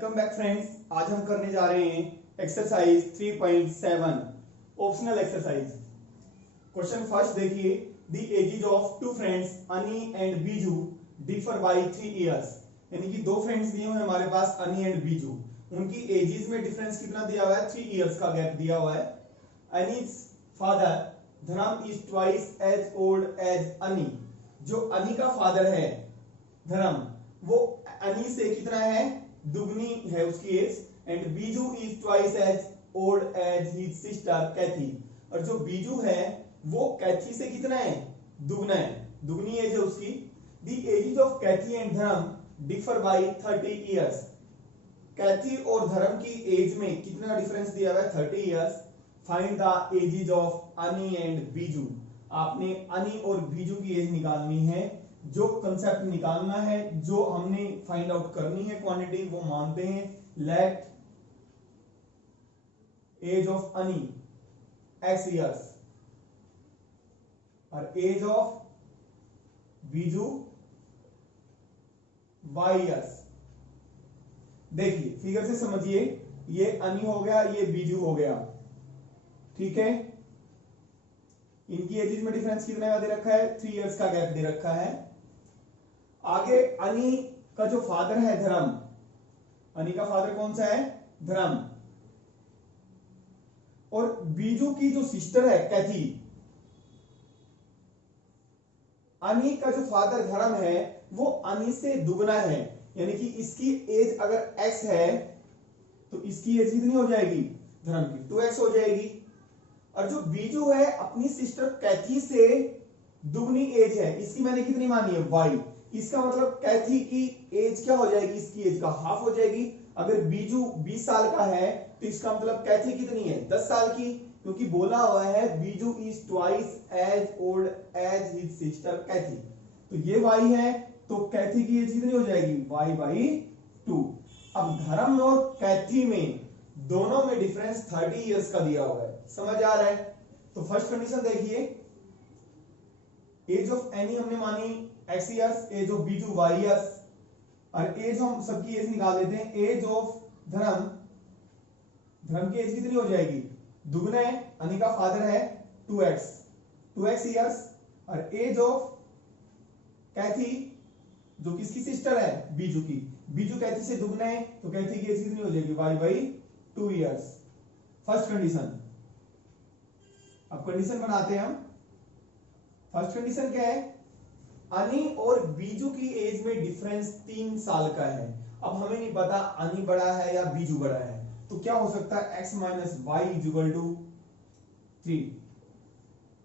Welcome back friends. आज हम करने जा रहे हैं exercise 3.7 optional exercise. Question first देखिए, the ages of two friends Ani and Biju differ by 3 years. यानी कि दो फ्रेंड्स दिए हुए हैं हमारे पास, अनी एंड बीजू। उनकी एजेस में डिफरेंस कितना दिया हुआ है? 3 इयर्स का गैप दिया हुआ है। Annie's father Dharam is twice as old as Annie. जो अनी का फादर है धर्म, वो अनी से कितना है? दुगनी है उसकी age. And Biju is twice as old as his sister Cathy. और जो बीजू है वो कैथी से कितना है? दुगना है, दुगनी एज है उसकी। The ages of Kathy and Dharam differ by 30 years. Kathy और धर्म की एज में कितना डिफरेंस दिया हुआ है? 30 years. Find the ages of Annie and Biju. आपने अनी और बीजू की एज निकालनी है। जो कंसेप्ट निकालना है, जो हमने फाइंड आउट करनी है क्वांटिटी, वो मानते हैं let age of Annie x years और age of Biju y years. देखिए फिगर से समझिए, ये अनी हो गया, ये बीजू हो गया, ठीक है। इनकी एजेस में डिफरेंस कितना का दे रखा है? 3 इयर्स का गैप दे रखा है। आगे अनी का जो फादर है धर्म, अनी का फादर कौन सा है? धर्म। और बीजू की जो सिस्टर है कैथी, अनी का जो फादर धर्म है वो अनी से दुगना है। यानी कि इसकी एज अगर x है तो इसकी एज कितनी हो जाएगी? धर्म की 2x हो जाएगी। और जो बीजू है अपनी सिस्टर कैथी से दुगनी एज है, इसकी मैंने कितनी मानी है? y। इसका मतलब कैथी की एज क्या हो जाएगी? इसकी एज का हाफ हो जाएगी। अगर बीजू 20 साल का है तो इसका मतलब कैथी कितनी है? 10 साल की, क्योंकि बोला हुआ है Biju is twice as old as his sister Cathy. तो ये y है, तो कैथी की एज कितनी हो जाएगी? y/2। अब धर्म और कैथी में दोनों में डिफरेंस 30 इयर्स का दिया हुआ है। समझ आ रहा है? तो फर्स्ट कंडीशन देखिए, एज ऑफ एनी हमने मानी x years, age of Biju y years. और एज हम सबकी एज निकाल देते हैं। एज ऑफ धर्म, धर्म की एज कितनी हो जाएगी? दुगना है, अनी का फादर है 2x इयर्स। और एज ऑफ कैथी जो किसकी सिस्टर है? बीजू की। बीजू कैथी से दुगना है तो कैथी की एज कितनी हो जाएगी? y/2 years. First condition. अब कंडीशन बनाते हैं हम। फर्स्ट कंडीशन क्या है? अनी और बीजू की एज में डिफरेंस 3 साल का है। अब हमें नहीं पता अनी बड़ा है या बीजू बड़ा है, तो क्या हो सकता है? x minus Y equal to 3,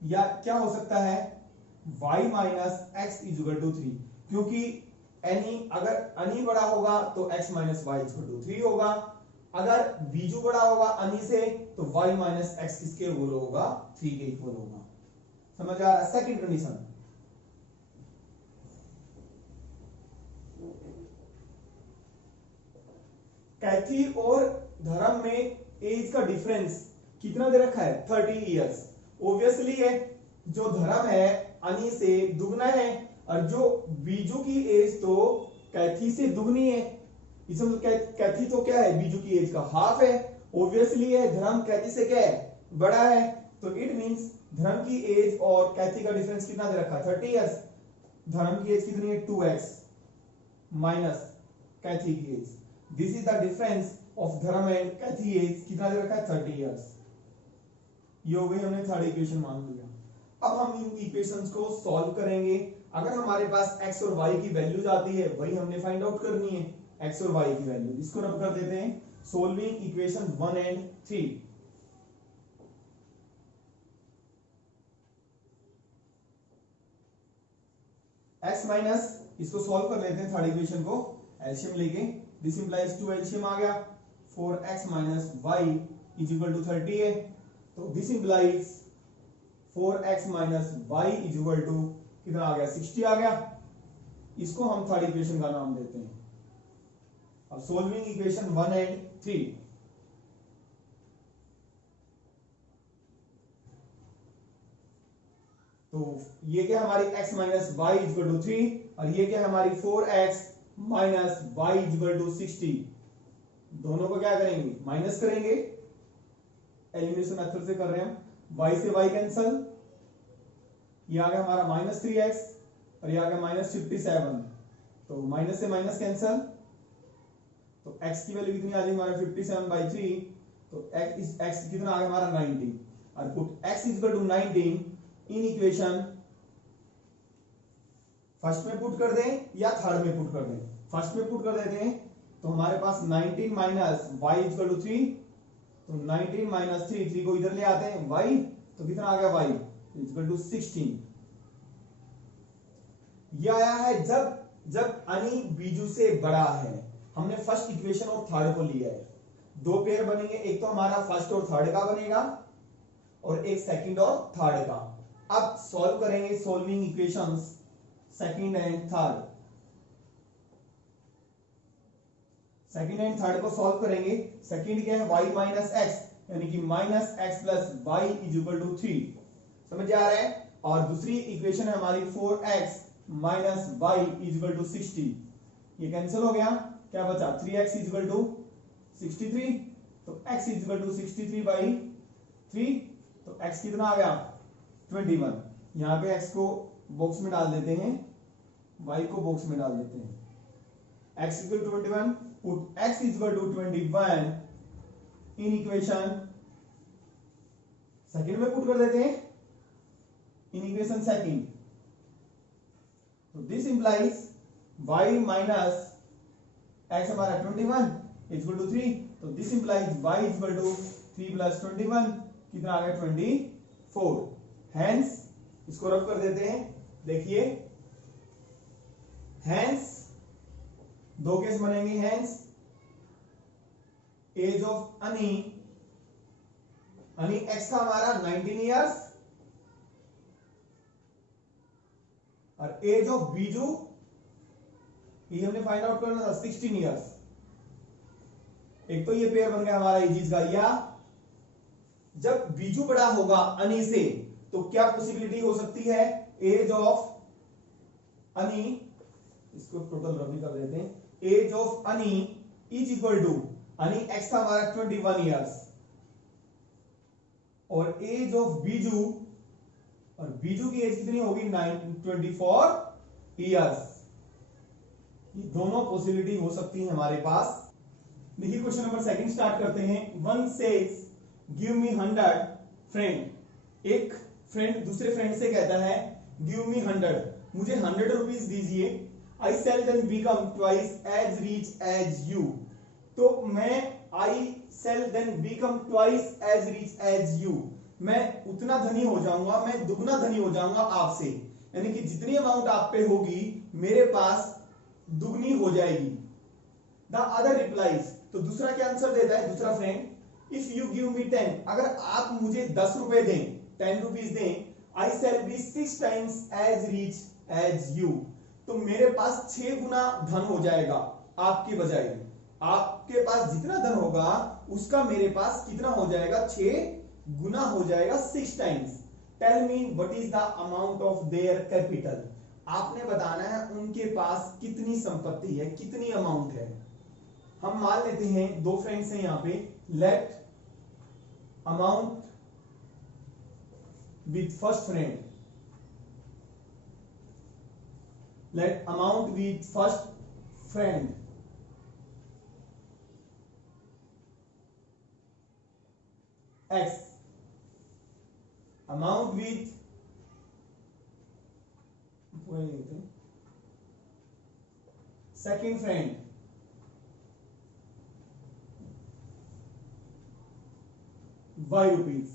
या क्या हो सकता है? y minus X equal to 3। क्योंकि एनी अगर अनी बड़ा होगा तो x minus Y equal to 3 होगा। अगर बीजू बड़ा होगा अनी से तो y माइनस एक्स किसके इक्वल होगा? 3 के इक्वल होगा। समझ आ रहा है? सेकंड कंडीशन, कैथी और धर्म में एज का डिफरेंस कितना दे रखा है? 30 इयर्स। ऑब्वियसली है, जो धर्म है अनी से दुगना है, और जो बीजू की एज तो कैथी से दुगनी है। इसमें कैथी तो क्या है? बीजू की एज का हाफ है। ऑब्वियसली है, धर्म कैथी से क्या है? बड़ा है। तो इट मींस धर्म की एज और कैथी का डिफरेंस कितना दे रखा है? 30 इयर्स। धर्म की एज कितनी है? 2x माइनस कैथी की age. This is the difference of Dharam and Kathy age. कितना दे रखा है? 30 इयर्स। ये हो गई, हमने थर्ड इक्वेशन मान लिया। अब हम इन इक्वेशंस को सॉल्व करेंगे। अगर हमारे पास x और y की वैल्यूज आती है, वही हमने फाइंड आउट करनी है, x और y की वैल्यू। इसको रब कर देते हैं। Solving equation 1 and 3। x माइनस, इसको सॉल्व कर लेते हैं थर्ड इक्वेशन को एलसीएम लेके। दिस इंप्लाइज 2 एलसीएम आ गया। 4x minus Y is equal to 30 है, तो this implies 4x minus Y is equal to कितना आ गया? 60 आ गया। इसको हम थर्ड इक्वेशन का नाम देते हैं। अब सोल्विंग इक्वेशन 1 एंड 3। तो ये क्या हमारी x minus Y equal to 3, और ये क्या हमारी 4x minus Y equal to 60। दोनों को क्या करेंगे, माइनस करेंगे, एलिमिनेशन मेथड से कर रहे हैं हम। y से y कैंसल, ये आ गया हमारा -3x और ये आ गया -57, तो माइनस से माइनस कैंसल, तो x की वैल्यू कितनी आ जाएगी हमारा 57/3, तो x कितना आ गया हमारा 19, और put x is equal to 19 in equation first में पुट कर दें या थर्ड में पुट कर दें। फर्स्ट में पुट कर देते हैं तो हमारे पास 19 माइनस y इक्वल टू 3, तो 19 माइनस 3 को इधर ले आते हैं y, तो कितना आ गया y इक्वल टू 16। ये आया है जब अनि बीजू से बड़ा है। हमने फर्स्ट इक्वेशन और थर्ड को लिया है, दो पेयर बनेंगे, एक तो हमारा फर्स्ट और थर्ड का बनेगा और एक सेकंड और थर्ड का। अब सॉल्व करेंगे, solving equations second and third. Second and third को सॉल्व करेंगे। सेकंड क्या है, y माइनस एक्स, यानी कि minus X plus Y is equal to 3, समझ आ रहा है। और दूसरी इक्वेशन है हमारी 4x minus Y is equal to 60, ये कैंसिल हो गया, क्या बचा 3x इज इक्वल टू 63, तो x इज इक्वल टू 63/3, तो x कितना आ गया 21। यहां पे x को बॉक्स में डाल देते हैं, y को बॉक्स में डाल देते हैं। x equal to 21, put x equal to 21 in equation second में पुट कर देते हैं, इन इक्वेशन सेकंड, तो this implies y minus x हमारा 21 इक्वल टू 3, तो this implies y equal to 3 plus 21 कितना आ गया 24। हेंस इसको रफ कर देते हैं, देखिए हेंस दो केस बनेंगे। हेंस एज ऑफ अनि एक्स था हमारा 19 इयर्स और एज ऑफ बीजू ये हमने फाइंड आउट करना था 16 इयर्स। एक तो ये पेयर बन गया हमारा एजीज का। या जब बीजू बड़ा होगा अनि से, तो क्या पॉसिबिलिटी हो सकती है, एज ऑफ अनि, इसको टोटल रफ कर देते हैं, एज ऑफ अनि इज इक्वल टू, अनि एक्स था हमारा 21 इयर्स और एज ऑफ बीजू, और बीजू की एज कितनी होगी 24 इयर्स। ये दोनों पॉसिबिलिटी हो सकती है हमारे पास। देखिए क्वेश्चन नंबर सेकंड स्टार्ट करते हैं। One says give me 100 friend, एक फ्रेंड दूसरे फ्रेंड से कहता है गिव मी 100, मुझे 100 रुपीज दीजिए। I shall then become twice as rich as you, तो मैं I shall then become twice as rich as you, मैं उतना धनी हो जाऊंगा, मैं दुगना धनी हो जाऊंगा आपसे, यानी कि जितनी अमाउंट आप पे होगी मेरे पास दुगनी हो जाएगी। द अदर रिप्लाइज, तो दूसरा क्या आंसर देता है दूसरा friend, if you give me 10, अगर आप मुझे 10 रुपए दें, 10 रुपीज दें, I shall be 6 times as rich as you, तो मेरे पास 6 गुना धन हो जाएगा आपके बजाय। आपके पास जितना धन होगा उसका मेरे पास कितना हो जाएगा, 6 गुना हो जाएगा, 6 times. Tell me what is the amount of their capital, आपने बताना है उनके पास कितनी संपत्ति है, कितनी अमाउंट है। हम मान लेते हैं दो फ्रेंड्स हैं यहां पे, let amount with first friend, let amount with first friend x, amount with second friend y rupees.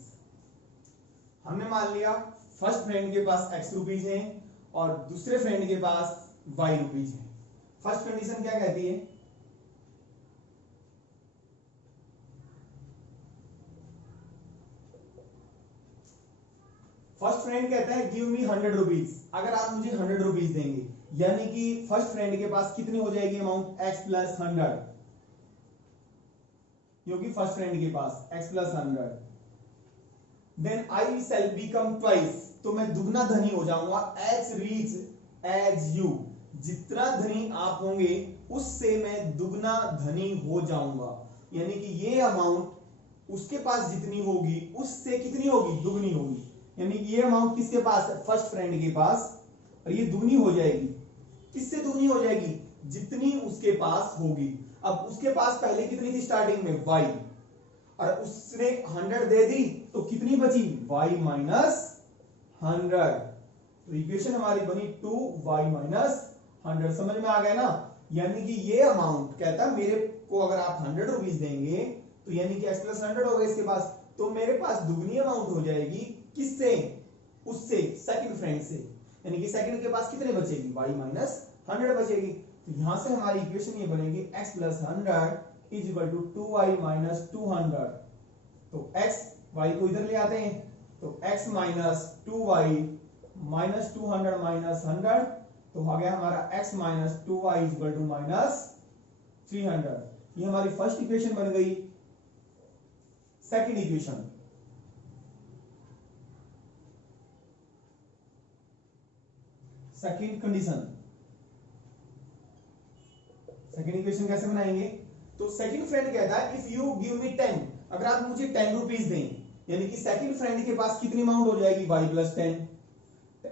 हमने मान लिया फर्स्ट फ्रेंड के पास x रुपीज हैं और दूसरे फ्रेंड के पास y रुपीज हैं। फर्स्ट कंडीशन क्या कहती है, फर्स्ट फ्रेंड कहता है गिव मी 100 रुपीज, अगर आप मुझे 100 रुपीज देंगे, यानी कि फर्स्ट फ्रेंड के पास कितनी हो जाएगी अमाउंट, x प्लस 100, क्योंकि फर्स्ट फ्रेंड के पास x plus 100। Then I shall become twice, तो मैं दुगना धनी हो जाऊंगा, एज रिच एज यू, जितना धनी आप होंगे उससे मैं दुगना धनी हो जाऊंगा। यानी कि ये अमाउंट उसके पास जितनी होगी उससे कितनी होगी, दुगनी होगी। यानी कि ये अमाउंट किसके पास है, फर्स्ट फ्रेंड के पास, और ये दुगनी हो जाएगी। किससे दुगनी हो जाएगी, जितनी उसके पास होगी। अब उसके पास पहले कितनी थी स्टार्टिंग में, y, और उसने 100 दे दी तो कितनी बची, y माइनस 100। तो इक्वेशन हमारी बनी 2y माइनस 100। समझ में आ गया ना। यानी कि ये अमाउंट कहता है मेरे को अगर आप 100 रुपीज देंगे तो यानी कि x प्लस 100 होगा इसके पास, तो मेरे पास दुगनी अमाउंट हो जाएगी। किससे, उससे, सेकंड फ्रेंड से। यानी कि सेकंड के पास कितने बचेगी, y माइनस 100 बचेगी। तो यहां से हमारी इक्वेशन ये बनेगी x plus 100 is equal to 2y minus 200। तो x, y को इधर ले आते हैं, तो x minus 2y minus 200 minus 100, तो हो गया हमारा x minus 2y is equal to minus 300। ये हमारी फर्स्ट इक्वेशन बन गई। Second equation, second condition, second equation कैसे बनाएंगे, तो सेकंड फ्रेंड कहता है इफ यू गिव मी 10, अगर आप मुझे 10 रुपीज दें, यानी कि सेकंड फ्रेंड के पास कितनी अमाउंट हो जाएगी, y प्लस 10।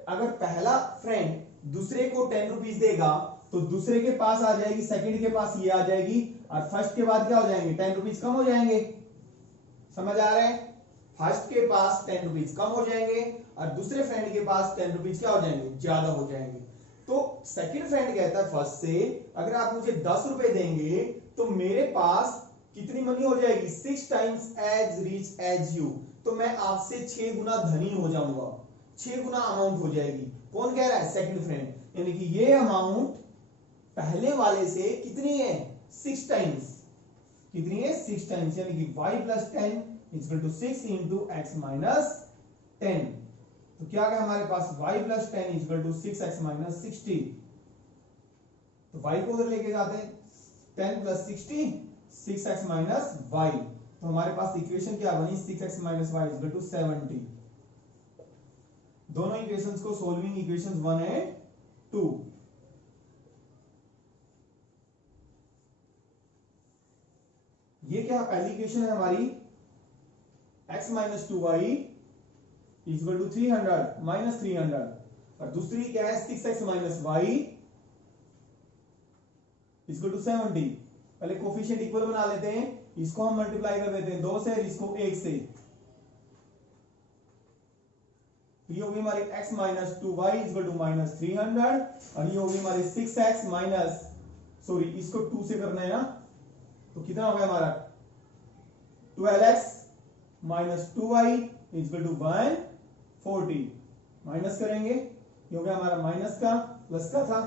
अगर पहला फ्रेंड दूसरे को 10 रुपीज देगा तो दूसरे के पास आ जाएगी, सेकंड के पास ये आ जाएगी, और फर्स्ट के बाद क्या हो जाएंगे, 10 रुपीज कम हो जाएंगे। समझ आ रहा है, फर्स्ट के पास 10 रुपीज कम हो जाएंगे और दूसरे फ्रेंड के पास 10 रुपीज क्या हो जाएंगे, ज्यादा हो जाएंगे। तो सेकंड फ्रेंड कहता है फर्स्ट से अगर आप मुझे 10 रुपए देंगे तो मेरे पास कितनी मनी हो जाएगी, 6 times as rich as you. तो मैं आपसे 6 गुना धनी हो जाऊंगा, 6 गुना अमाउंट हो जाएगी। कौन कह रहा है, सेकंड फ्रेंड। यानी कि ये अमाउंट पहले वाले से कितनी है, 6 टाइम्स। कितनी है, 6 टाइम्स। यानी कि y plus 10 equal to 6 into x minus 10। तो क्या आ गया हमारे पास, y plus 10 equal to 6x minus 60। तो y को उधर लेके जाते हैं, 10 प्लस 60 6x माइनस y। तो हमारे पास इक्वेशन क्या बनी, 6x minus y equal to 70। दोनों इक्वेशंस को सोल्विंग इक्वेशंस 1 एंड 2। ये क्या पहली इक्वेशन है हमारी, x minus 2y equal to 300 minus 300, और दूसरी क्या है 6x minus y equal to 70। पहले कोफिशिएंट इक्वल बना लेते हैं, इसको हम मल्टीप्लाई कर देते हैं 2 से, इसको 1 से। ये होगी हमारी x minus 2y equal to minus 300, और ये होगी हमारी 6x माइनस, सॉरी इसको 2 से करना है ना, तो कितना हो गया हमारा 12x minus 2y equal to 140। Minus करेंगे, ये हो गया हमारा माइनस का, प्लस का था,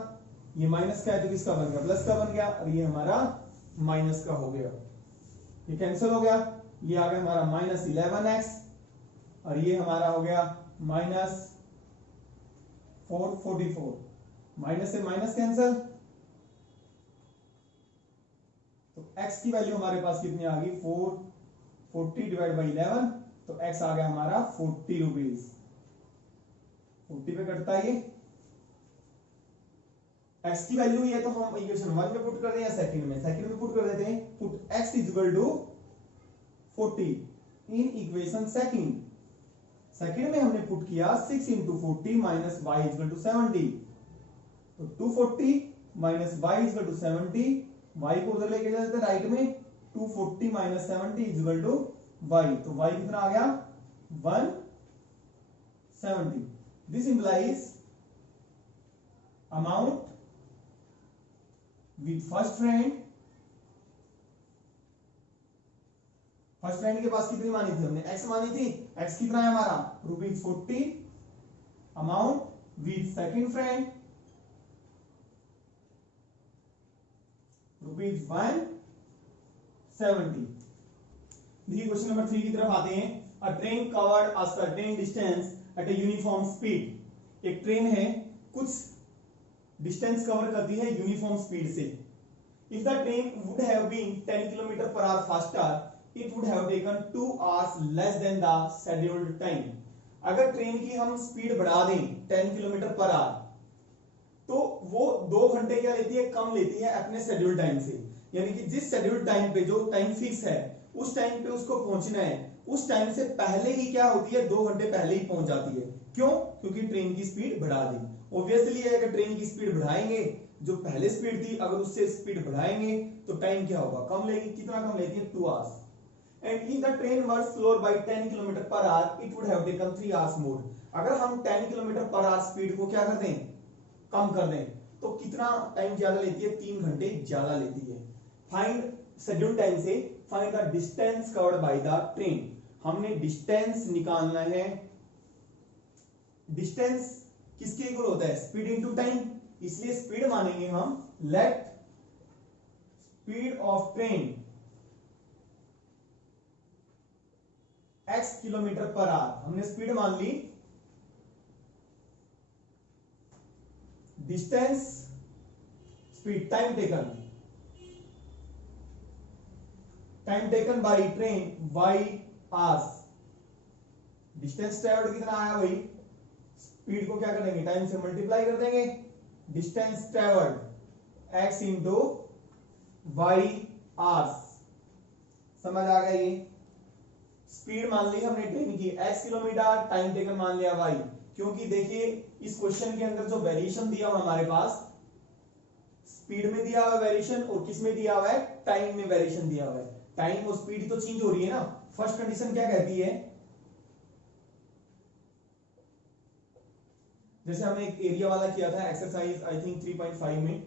ये माइनस का है तो किसका बन गया, प्लस का बन गया, और ये हमारा माइनस का हो गया, ये कैंसिल हो गया। ये आ गया हमारा माइनस 11x, और ये हमारा हो गया माइनस 444। माइनस से माइनस कैंसिल, तो x की वैल्यू हमारे पास कितनी आ गई, 440 डिवाइड बाई 11, तो x आ गया हमारा 40 रुपीज। 40 पे कटता है ये, x की वैल्यू ये तो हम इक्वेशन 1 में पुट कर दें या सेकंड में, सेकंड में पुट कर देते हैं, put x is equal to 40 in equation second. Second में हमने पुट किया 6 into 40 minus y equal to 70, तो 240 minus y equal to 70, y को उधर लेके जाते हैं राइट में, 240 माइनस 70 इक्वल टू y, तो y कितना आ गया 170। This implies amount with first friend, first friend के पास कितनी मानी थी हमने, x मानी थी, x कितना है हमारा ₹40। Amount with second friend ₹170। देखिए क्वेश्चन नंबर 3 की तरफ आते हैं। A train covered a certain distance at a uniform speed. एक ट्रेन है, कुछ डिस्टेंस कवर करती है यूनिफॉर्म स्पीड से। If the train would have been 10 kilometre per hour faster, it would have taken 2 hours less than the scheduled time. अगर train की हम speed बढ़ा दें 10 किलोमीटर पर आवर, तो वो 2 घंटे क्या लेती है, कम लेती है अपने शेड्यूल टाइम से। यानी कि जिस शेड्यूल टाइम पे, जो टाइम फिक्स है उस टाइम पे उसको पहुंचना है, उस टाइम से पहले ही क्या होती है, 2 घंटे पहले ही पहुंच जाती है। क्यों? क्योंकि ट्रेन की स्पीड बढ़ा दी। ऑब्वियसली है, अगर ट्रेन की स्पीड बढ़ाएंगे, जो पहले स्पीड थी अगर उससे स्पीड बढ़ाएंगे तो टाइम क्या होगा, कम लेगी। कितना कम लेती है? 2 hours. And if the train was slower by 10 kilometre per hour it would have taken 3 hours मोर। अगर हम 10 किलोमीटर पर आवर स्पीड को क्या कर दें, कम कर दें, तो कितना टाइम ज्यादा लेती है? 3 घंटे ज्यादा लेती है। फाइंड शेड्यूल टाइम से find the distance covered by the train. हमने डिस्टेंस निकालना है। डिस्टेंस किसके इक्वल होता है? Speed into time. इसलिए स्पीड मानेंगे हम, let speed of train x kilometre per hour. हमने स्पीड मान ली। Distance, speed, time taken by train y hours. Distance travelled कितना आया भाई, स्पीड को क्या करेंगे, टाइम से मल्टीप्लाई कर देंगे। Distance travelled x into y hours. समझ आ गया? ये स्पीड मान ली हमने ट्रेन की x किलोमीटर, टाइम टेकन मान लिया y। क्योंकि देखिए इस क्वेश्चन के अंदर जो वेरिएशन दिया हुआ हमारे पास, स्पीड में दिया हुआ वेरिएशन और किस में दिया हुआ है, टाइम में वेरिएशन दिया हुआ है। टाइम और स्पीड तो चेंज हो रही है ना। फर्स्ट कंडीशन क्या कहती है, जैसे हमने एक एरिया वाला किया था एक्सरसाइज आई थिंक 3.5 में,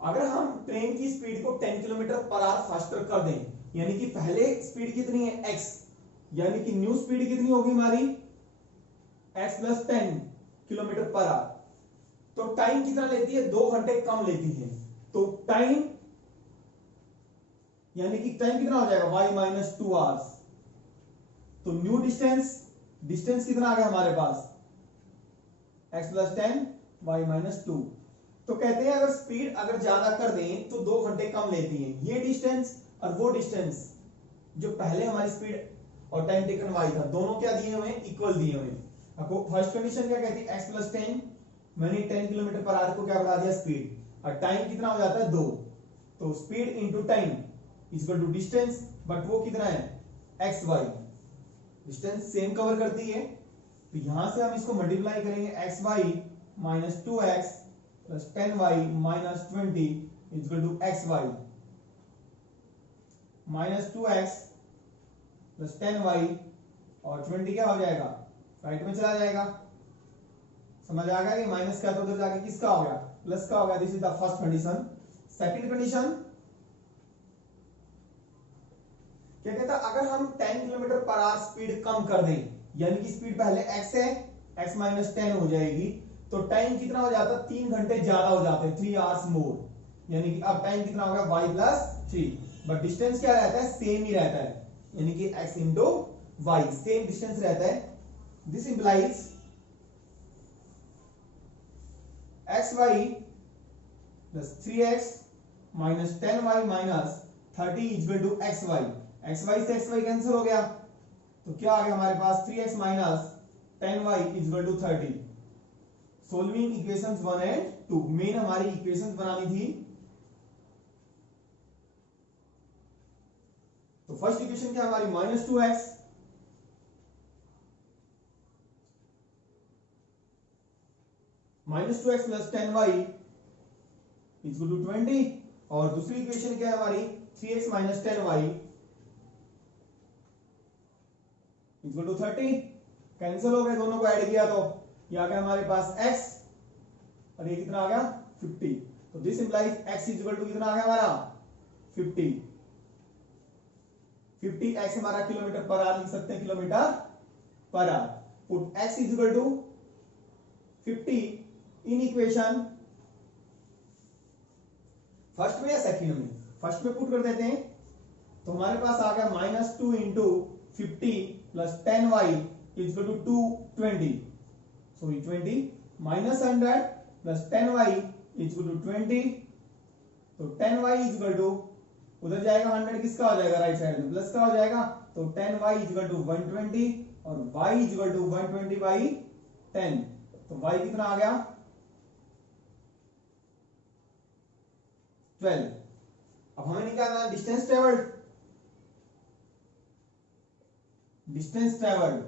अगर हम ट्रेन की स्पीड को 10 किलोमीटर पर आवर फास्टर कर दें, यानी कि पहले स्पीड कितनी है, x, यानी कि न्यू स्पीड कितनी होगी हमारी, x plus 10 kilometre per our. तो टाइम कितना लेती है, 2 घंटे कम लेती है। तो टाइम, यानी कि टाइम कितना हो जाएगा, y माइनस 2 आवर्स। तो न्यू डिस्टेंस, डिस्टेंस कितना आ गया हमारे पास, x प्लस 10 y माइनस 2। तो कहते हैं अगर स्पीड अगर ज्यादा कर दें तो 2 घंटे कम लेती है। ये डिस्टेंस और वो डिस्टेंस जो पहले हमारी स्पीड और टाइम टेकन y था, दोनों क्या दिए हुए हैं, इक्वल दिए हुए हैं। आपको फर्स्ट कंडीशन क्या कहती है, x प्लस 10, मैंने 10 किलोमीटर पर आवर को क्या बढ़ा दिया, स्पीड, और टाइम कितना हो जाता है 2। तो speed into time equal to distance, but वो कितना है, x y. Distance same cover करती है, तो यहां से हम इसको मल्टीप्लाई करेंगे, x y minus 2x plus 10y minus 20 equal to x y minus 2x plus 10y और 20 क्या हो जाएगा, राइट में चला जाएगा। समझ आ गया कि माइनस का तो उधर जाके किसका हो गया, प्लस का हो गया। This is the first condition. Second condition क्या कहता है, अगर हम 10 किलोमीटर पर आवर स्पीड कम कर दें, यानी कि स्पीड पहले x है, x माइनस 10 हो जाएगी, तो टाइम कितना हो जाता है, 3 घंटे ज्यादा हो जाते हैं, 3 आवर्स मोर। यानी कि अब टाइम कितना होगा, y प्लस 3, बट डिस्टेंस क्या रहता है, सेम ही रहता है, यानी कि x into y, same distance रहता है। This implies x y plus 3x minus 10y minus 30 equal to x y. X y से एक्स वाई कैंसिल हो गया, तो क्या आ गया हमारे पास, 3x minus 10y equal to 30। Solving equations 1 and 2, main हमारी इक्वेशंस बनानी थी। तो फर्स्ट इक्वेशन क्या हमारी, minus 2x minus 2x plus 10y equal to 20, और दूसरी इक्वेशन क्या है हमारी, 3x minus 10y equal to 30। Cancel हो गए, दोनों को ऐड किया तो ये आ गया हमारे पास x और ये कितना आ गया 50। तो this implies x equal to कितना आ गया हमारा 50। 50x हमारा किलोमीटर पर आवर लिख सकते हैं, kilometre per hour. Put x equal to 50 in equation first में या सेकंड में, फर्स्ट में पुट कर देते हैं, तो हमारे पास आ गया minus 2 into 50 plus 10y equal to 220। So 20 minus 100 plus 10y equal to 20, तो 10y इक्वल टू, उधर जाएगा 100 किसका हो जाएगा, राइट साइड में प्लस का हो जाएगा, तो 10y इक्वल टू 120 और y इक्वल टू 120 बाई 10, तो y कितना आ गया 12। अब हमें निकालना है डिस्टेंस ट्रेवल्ड। डिस्टेंस ट्रेवल्ड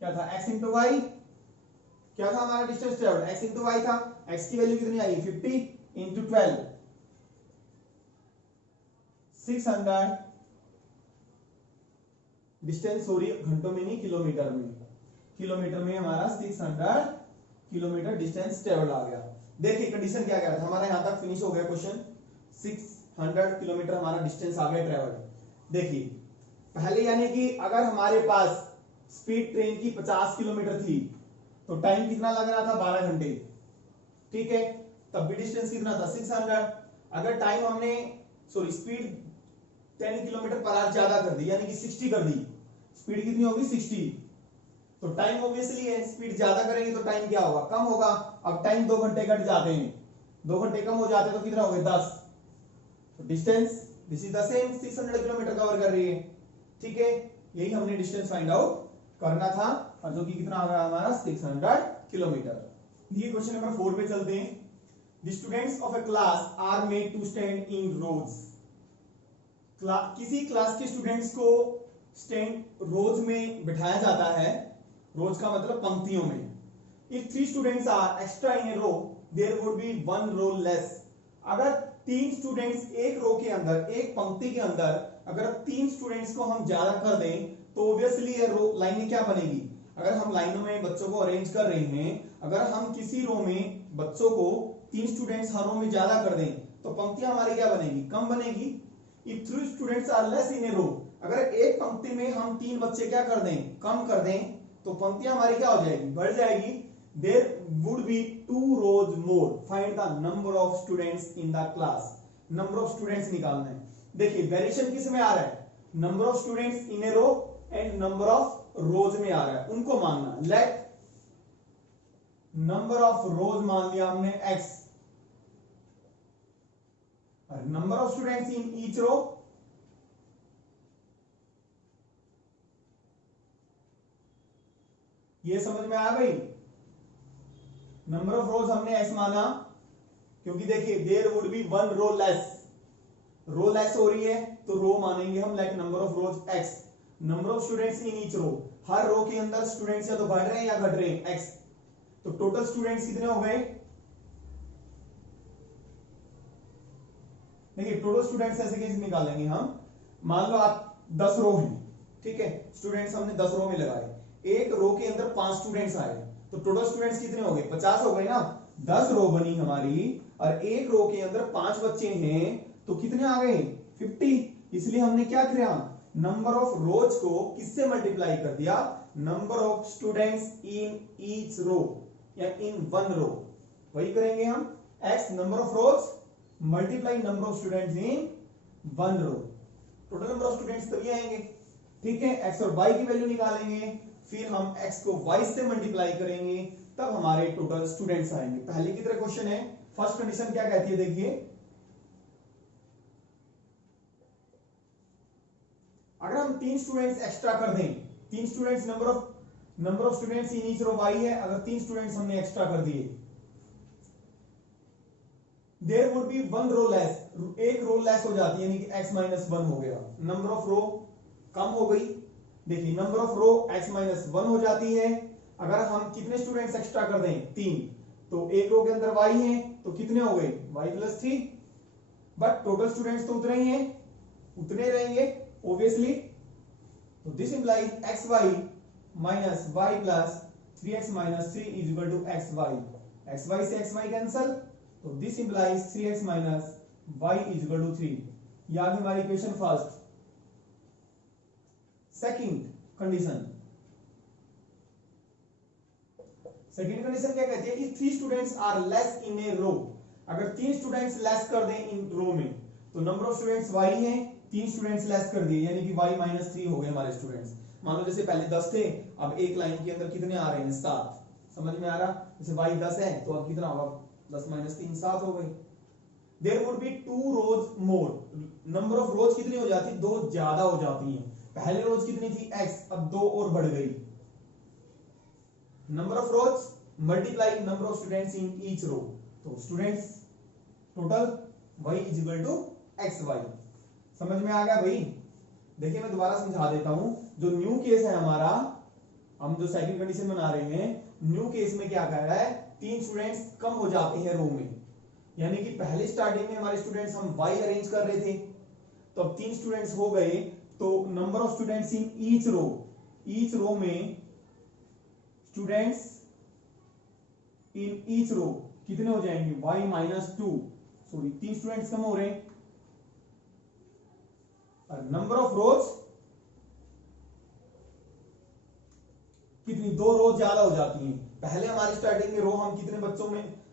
क्या था, x इंटू वाई। क्या था हमारा distance travelled, x into y था। x की वैल्यू कितनी आई, 50 इंटू 12, 600। डिस्टेंस सॉरी घंटों में नहीं, किलोमीटर में। किलोमीटर में हमारा 600 किलोमीटर डिस्टेंस ट्रेवल आ गया। देखिए कंडीशन क्या कह रहा था हमारा, यहां तक फिनिश हो गया क्वेश्चन। 600 किलोमीटर हमारा डिस्टेंस आ गया ट्रेवल। देखिए पहले यानी कि अगर हमारे पास स्पीड ट्रेन की 50 किलोमीटर थी तो टाइम कितना लग रहा था, 12 घंटे। ठीक है, तब भी डिस्टेंस कितना था, 600। अगर टाइम हमने sorry speed 10 kilometre per our ज्यादा कर दी यानी कि 60 कर दी, स्पीड कितनी होगी 60, तो टाइम ऑब्वियसली है, स्पीड ज्यादा करेंगे तो टाइम क्या होगा, कम होगा। अब टाइम 2 घंटे कट जाते हैं, 2 घंटे कम हो जाते हैं तो कितना हो गया 10। तो distance this is the same, 600 kilometre cover कर रही है। ठीक है, यही हमने डिस्टेंस फाइंड आउट करना था, और जो कि कितना आ गया हमारा 600 किलोमीटर। ये क्वेश्चन नंबर 4 पे चलते हैं। The students of a class are made to stand in rows. किसी क्लास के स्टूडेंट्स को स्टैंड रोज में बिठाया जाता है, रोज का मतलब पंक्तियों में। If 3 students are extra in a row there would be 1 row less. अगर 3 स्टूडेंट्स एक रो के अंदर, एक पंक्ति के अंदर अगर 3 स्टूडेंट्स को हम ज्यादा कर दें तो ऑब्वियसली ये रो लाइनें क्या बनेगी। अगर हम लाइनों में बच्चों को अरेंज कर रहे हैं, अगर हम किसी रो में बच्चों को 3 स्टूडेंट्स हर रो में ज्यादा कर दें तो पंक्तियां हमारी क्या बनेगी, कम बनेगी। If 3 students are less in a row, अगर एक पंक्ति में हम 3 बच्चे क्या कर दें, कम कर दें, तो पंक्तियां हमारी क्या हो जाएगी, बढ़ जाएगी। There would be 2 rows more. Find the number of students in the class. Number of students निकालना है। देखिए वेरिएशन किस में आ रहा है, number of students in a row and number of rows में आ रहा है, उनको मानना। लेट नंबर ऑफ रोज मान लिया हमने x, और number of students in each row ये समझ में आया भाई। नंबर ऑफ रोज हमने x माना क्योंकि देखिए there would be 1 row less, row less हो रही है तो रो मानेंगे हम, like number of rows x। Number of students in each row, हर रो के अंदर स्टूडेंट्स या तो बढ़ रहे हैं या घट रहे हैं x। तो टोटल स्टूडेंट्स कितने हो गए, देखिए टोटल स्टूडेंट्स ऐसे कैसे निकालेंगे हम। मान लो आप 10 रो हैं, ठीक है, स्टूडेंट्स हमने 10 रो में लगाए, एक रो के अंदर 5 स्टूडेंट्स आए तो टोटल स्टूडेंट्स कितने हो गए, 50 हो गए ना। 10 रो बनी हमारी और एक रो के अंदर 5 बच्चे हैं तो कितने आ गए, 50। इसलिए हमने क्या किया, नंबर ऑफ रोज को किससे मल्टीप्लाई कर दिया, number of students in each row या इन 1 रो। वही करेंगे हम, x number of rows multiply number of students in 1 row. Total number of students तभी आएंगे। ठीक है, x और y की वैल्यू निकालेंगे, फिर हम x को y से मल्टीप्लाई करेंगे, तब हमारे टोटल स्टूडेंट्स आएंगे। पहले की तरह क्वेश्चन है, फर्स्ट कंडीशन क्या कहती है, देखिए अगर हम 3 स्टूडेंट्स एक्स्ट्रा कर दें, 3 students number of students in each row y है, अगर 3 स्टूडेंट्स हमने एक्स्ट्रा कर दिए, there would be 1 row less, एक रो लेस हो जाती है यानी कि x माइनस 1 हो गया, नंबर ऑफ रो कम हो गई। देखिए number of row x minus 1 हो जाती है। अगर हम कितने स्टूडेंट्स एक्स्ट्रा कर दें, 3, तो एक रो के अंदर y है तो कितने हो गए, y plus 3, but total students तो उतने ही हैं, उतने रहेंगे ऑब्वियसली। तो this implies xy minus y plus 3x minus 3 is equal to xy। xy से xy कैंसल, तो this implies 3x minus y is equal to 3। ये आ गई हमारी इक्वेशन फर्स्ट। सेकंड कंडीशन क्या कहती है, if 3 students are less in a row, अगर 3 students less कर दें इन रो में, तो नंबर ऑफ स्टूडेंट्स y है, 3 स्टूडेंट्स लेस कर दिए यानी कि y माइनस 3 हो गए हमारे स्टूडेंट्स। मान लो जैसे पहले 10 थे, अब एक लाइन के अंदर कितने आ रहे हैं, 7। समझ में आ रहा, जैसे y 10 है तो अब कितना होगा, 10 माइनस 3 7 हो गई। There would be 2 rows more, number of rows कितनी हो जाती, 2 ज्यादा हो जाती हैं। पहले रोज कितनी थी x, अब 2 और बढ़ गई। Number of rows multiply number of students in each row. तो students total y is equal to x Y. समझ में आ गया भाई? देखिए मैं दोबारा समझा देता हूं। जो न्यू केस है हमारा, हम जो सेकंड कंडीशन बना रहे हैं, न्यू केस में क्या कह रहा है, 3 स्टूडेंट्स कम हो जाते हैं रो में। यानी कि पहले स्टार्टिंग में हमारे स्टूडेंट्स हम वाई अरेंज कर रहे थे, तो अब 3 स्टूडेंट्स हो गए, तो number of students in each row में स्टूडेंट्स इन ईच रो कितने हो जाएंगे, y माइनस 2, सॉरी 3 स्टूडेंट्स कम हो रहे हैं। और नंबर ऑफ रोज कितनी, 2 रोज ज्यादा हो जाती हैं। पहले हमारी स्टार्टिंग में रो हम कितने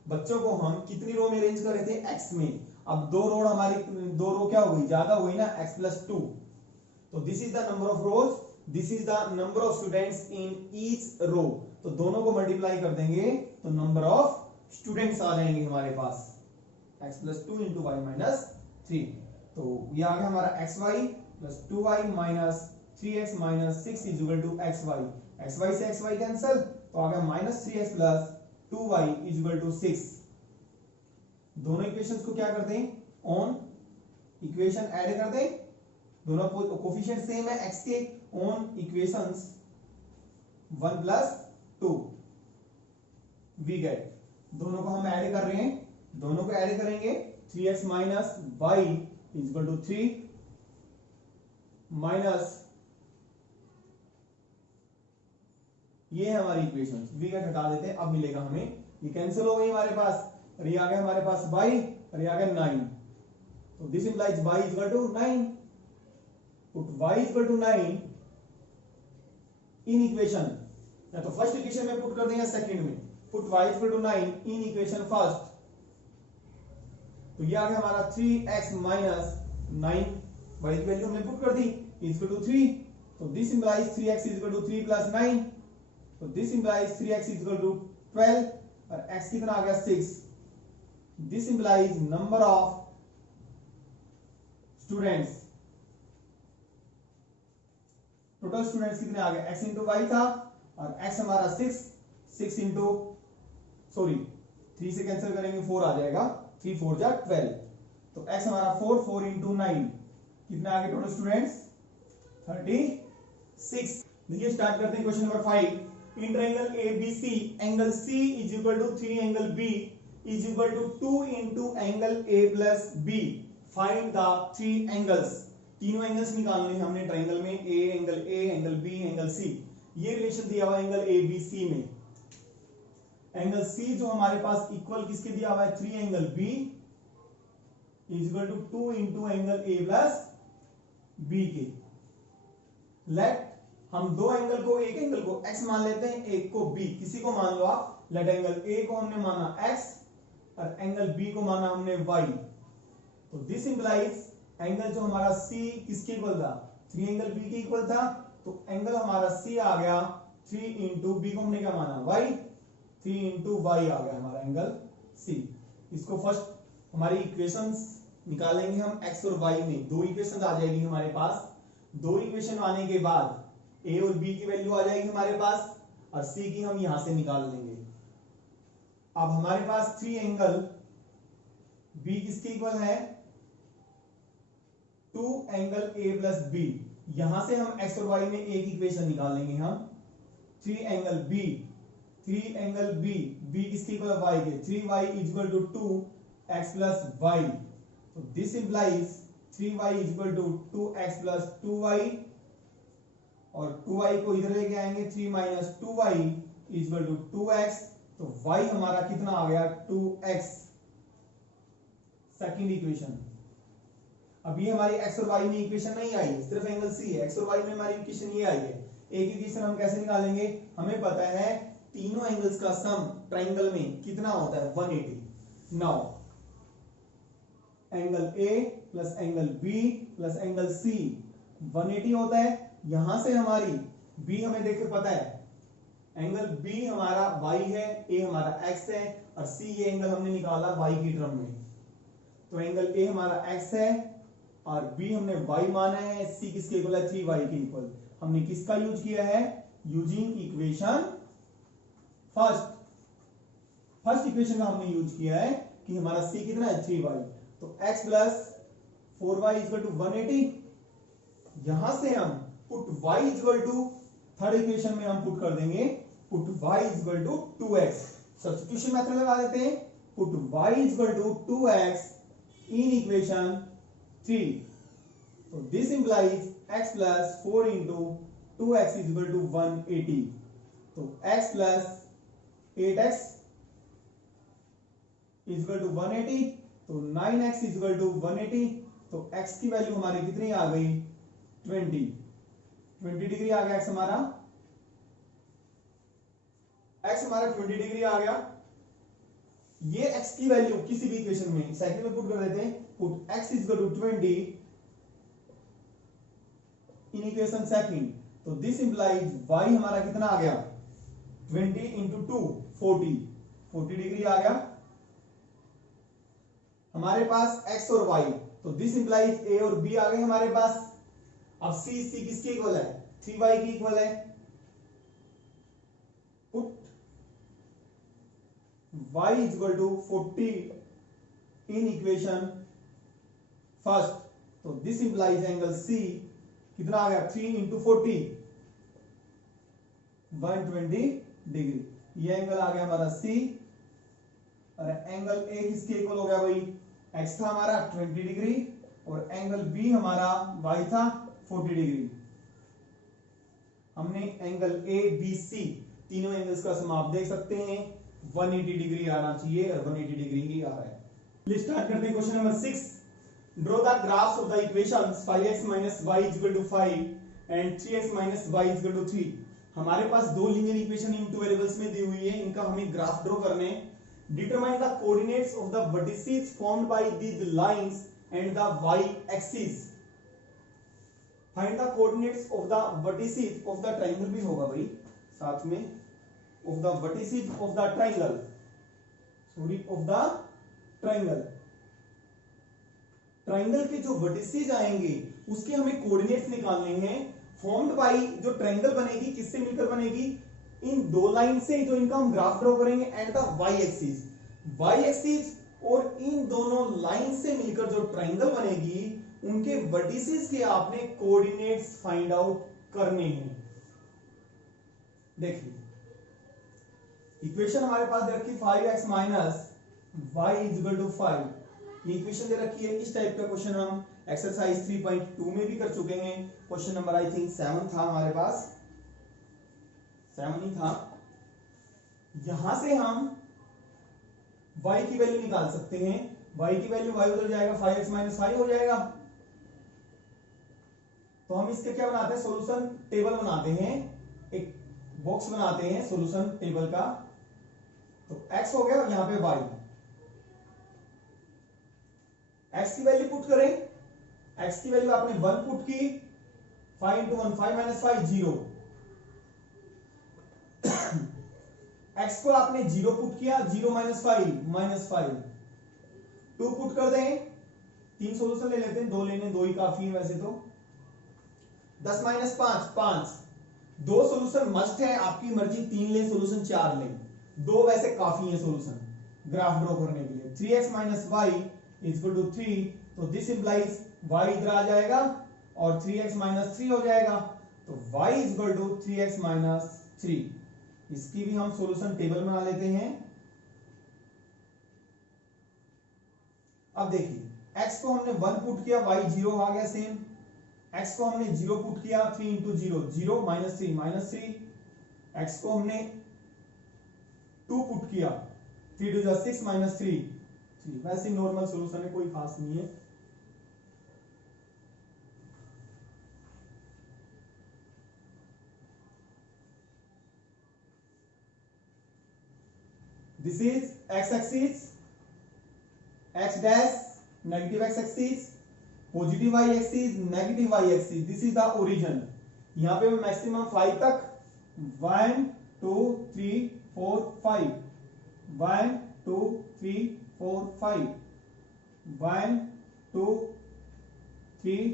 बच्चों को हम कितनी रो में अरेंज कर रहे थे, x में। अब 2 रो क्या हो गई, ज्यादा हो गई ना, x प्लस 2। तो this is the number of rows, this is the number of students in each row. तो दोनों को मल्टीप्लाई कर देंगे तो नंबर ऑफ स्टूडेंट्स आ जाएंगे हमारे पास, x plus 2 into y minus 3। तो ये आ गया हमारा xy plus 2y minus 3x minus 6 is equal to xy। xy से xy कैंसिल, तो आ गया minus 3x plus 2y is equal to 6। दोनों इक्वेशंस को क्या कर दें, ऑन इक्वेशन ऐड कर दें, दोनों कोफिशिएंट सेम है x के, on equations 1 plus 2 we get. दोनों को हम ऐड कर रहे हैं, दोनों को ऐड करेंगे, 3x minus y is equal to 3 minus, ये है हमारी इक्वेशन, वी गेट हटा देते हैं। अब मिलेगा हमें, ये कैंसिल हो गई हमारे पास, और ये आ गया हमारे पास y, और ये आ गया 9। तो this implies y is equal to 9। Put y is equal to 9 in equation, या तो फर्स्ट इक्वेशन में पुट कर दें या सेकंड में। Put y is equal to 9 in equation first. तो ये आ गया हमारा 3x माइनस 9, y की वैल्यू हमने पुट कर दी, इज इक्वल टू 3। तो this implies 3x is equal to 3 plus 9। तो this implies 3x is equal to 12, और x कितना आ गया 6। This implies number of students, total students कितने आ गए, x इंटू वाई था, और x हमारा 6 इंटू, सॉरी 3 से कैंसिल करेंगे 4 आ जाएगा, 3 4 जा 12। तो x हमारा 4 इंटू 9 कितने आ गए टोटल स्टूडेंट्स, 36। देखिए स्टार्ट करते हैं question number 5। In triangle ABC angle C is equal to 3 angle B is equal to 2 into angle A plus B। Find the 3 angles. तीनों एंगल्स निकालने हैं हमने ट्रायंगल में, angle A, angle B, angle C। ये relation दिया हुआ है angle ABC में। एंगल C जो हमारे पास इक्वल किसके दिया हुआ है, 3 angle B is equal to 2 into angle A plus B के। लेट हम दो एंगल को, एक एंगल को x मान लेते हैं, एक को b, किसी को मान लो आप। लेट एंगल a को हमने माना x और एंगल b को माना हमने y। तो दिस इंप्लाइज एंगल जो हमारा c किसके इक्वल था, 3 एंगल b के इक्वल था। तो एंगल हमारा c आ गया 3 इंटू b को हमने क्या माना y, 3 इंटू y आ गया हमारा एंगल c। इसको फर्स्ट हमारी इक्वेशंस निकालेंगे हम x और y में। दो इक्वेशन आ जाएगी हमारे पास। दो इक्वेशन आने के बाद a और b की वैल्यू आ जाएगी हमारे पास, और c की हम यहां से निकाल लेंगे। अब हमारे पास 3 एंगल b किसके इक्वल है, 2 एंगल a प्लस b। यहां से हम x और y में एक इक्वेशन निकाल लेंगे हम। 3 angle b, 3 angle b, b किसके इक्वल है, y के। 3y is equal to 2x plus y। तो this implies 3y is equal to 2x plus 2y, और 2y को इधर लेके आएंगे, 3 minus 2y is equal to 2x। तो y हमारा कितना आ गया, 2x। Second equation. अब ये हमारी x और y में इक्वेशन नहीं आई है, सिर्फ एंगल c है। x और y में हमारी इक्वेशन ये आई है। एक इक्वेशन हम कैसे निकालेंगे, हमें पता है तीनों एंगल्स का सम ट्रायंगल में कितना होता है, 180। Now angle a plus angle b plus angle c 180 होता है। यहां से हमारी b हमें देख के पता है, एंगल b हमारा y है, a हमारा x है, और c ये एंगल हमने निकाला y की टर्म में। तो एंगल a हमारा x है और b हमने y माना है, c किसके इक्वल है, 3y के इक्वल। हमने किसका यूज किया है, using equation first. First equation का हमने यूज किया है कि हमारा c कितना है 3y, तो x plus 4y equal to 180। यहां से हम put y equal to third equation में हम पुट कर देंगे put y equal to 2x। Substitution method लगा देते हैं, put y equal to 2x in equation 3। तो this implies x plus 4 into 2x is equal to 180। तो x plus 8x is equal to 180, तो 9x इज इक्वल टू 180। तो x की value हमारी कितनी आ गई 20 डिग्री आ गया। x हमारा 20 डिग्री आ गया। ये x की वैल्यू किसी भी इक्वेशन में सेकंड में पुट कर देते हैं, put x is equal to 20 in equation second. तो दिस इंप्लाइज y हमारा कितना आ गया 20 इंटू 2 40 डिग्री आ गया हमारे पास x और y। तो दिस इंप्लाइज a और b आ गए हमारे पास। अब c किसके इक्वल है 3y की इक्वल है। Put y is equal to 40 in equation first. तो दिस इंप्लाइज एंगल c कितना आ गया 3 इंटू 40 120 डिग्री। ये एंगल आ गया हमारा c और एंगल a किसके इक्वल हो गया भाई x था हमारा 20 डिग्री और एंगल b हमारा y था 40 डिग्री। हमने एंगल a b c तीनों एंगल्स का सम आप देख सकते हैं 180 डिग्री आना चाहिए और 180 डिग्री ही आ रहा है। लेट्स स्टार्ट करते हैं question number 6। Draw the graphs of the equations 5x y = 5 and 3x y = 3। हमारे पास दो linear equation in two variables में दी हुई है, इनका हमें ग्राफ ड्रॉ करने हैं। Determine the coordinates of the vertices formed by these lines and the y-axis. Find the coordinates of the vertices of the triangle भी होगा भाई साथ में of the vertices of the triangle. Sorry, of the triangle. Triangle के जो vertices आएंगे उसके हमें कोऑर्डिनेट्स निकालने हैं। फॉर्म्ड बाय जो ट्राइंगल बनेगी किससे मिलकर बनेगी इन दो लाइन से जो इनका हम ग्राफ ड्रॉ करेंगे एट द वाई एक्सिस और इन दोनों लाइन से मिलकर जो ट्राइंगल बनेगी उनके वर्टिसेस के आपने कोऑर्डिनेट्स फाइंड आउट करने हैं। देखिए इक्वेशन हमारे पास दे रखी 5x minus y equal to 5। ये इक्वेशन दे रखी है। इस टाइप का क्वेश्चन हम एक्सरसाइज 3.2 में भी कर चुके हैं। क्वेश्चन नंबर आई थिंक 7 था हमारे पास, 7 ही था। यहां से हम y की वैल्यू निकाल सकते हैं। y की वैल्यू y उधर जाएगा 5x माइनस 5 हो जाएगा। तो हम इसके क्या बनाते हैं सॉल्यूशन टेबल बनाते हैं, एक बॉक्स बनाते हैं सॉल्यूशन टेबल का। तो x हो गया और यहां पे y। x की वैल्यू पुट करें, x की वैल्यू आपने 1 पुट की, 5 इंटू 1 5 माइनस 5 0। x को आपने 0 पुट किया, 0 माइनस 5 माइनस 5। 2 पुट कर दें, 3 सॉल्यूशन ले लेते हैं, 2 लेने 2 ही काफी है वैसे तो। 10 माइनस 5 5। 2 सॉल्यूशन मस्ट है, आपकी मर्जी 3 लें सॉल्यूशन 4 लें, 2 वैसे काफी है सॉल्यूशन ग्राफ ड्रॉ करने के लिए। 3x minus y equal to 3। तो दिस इंप्लाइज y इधर आ जाएगा और 3x माइनस 3 हो जाएगा। तो y equal to 3x minus 3। इसकी भी हम सॉल्यूशन टेबल बना लेते हैं। अब देखिए x को हमने 1 पुट किया, y 0 आ गया सेम। x को हमने 0 पुट किया, 3 इंटू 0 0 माइनस 3 माइनस 3। x को हमने 2 पुट किया, 3 टू 6 माइनस 3। वैसे नॉर्मल सॉल्यूशन है, कोई खास नहीं है। This is x-axis, x dash, negative x-axis, positive y-axis, negative y-axis. This is the origin. यहाँ पे मैक्सिमम 5 तक 1 2 3 4 5 1 2 3 4 5 1 2 3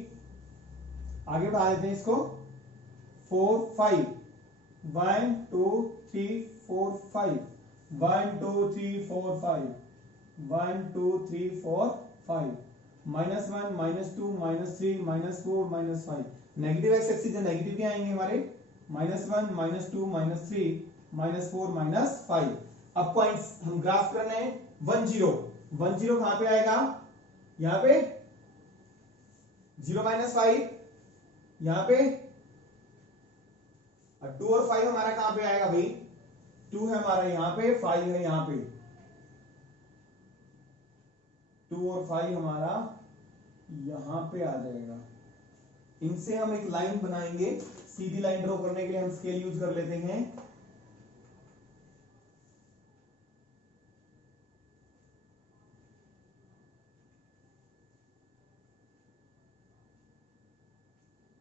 आगे बढ़ा देते हैं इसको 4 5 1 2 3 4 5 1 2 3 4 5 1 2 3 4 5 -1 -2 -3 -4 -5 नेगेटिव एक्स एक्सिस है, नेगेटिव क्या आएंगे हमारे -1 -2 -3 -4 -5। अब पॉइंट्स हम ग्राफ करना है 1 0 1 0 कहां पे आएगा यहां पे 0 -5 यहां पे, और 2 और 5 हमारा कहां पे आएगा भाई 2 है हमारा यहां पे 5 है यहां पे 2 और 5 हमारा यहां पे आ जाएगा। इनसे हम एक लाइन बनाएंगे, सीधी लाइन ड्रॉ करने के लिए हम स्केल यूज कर लेते हैं।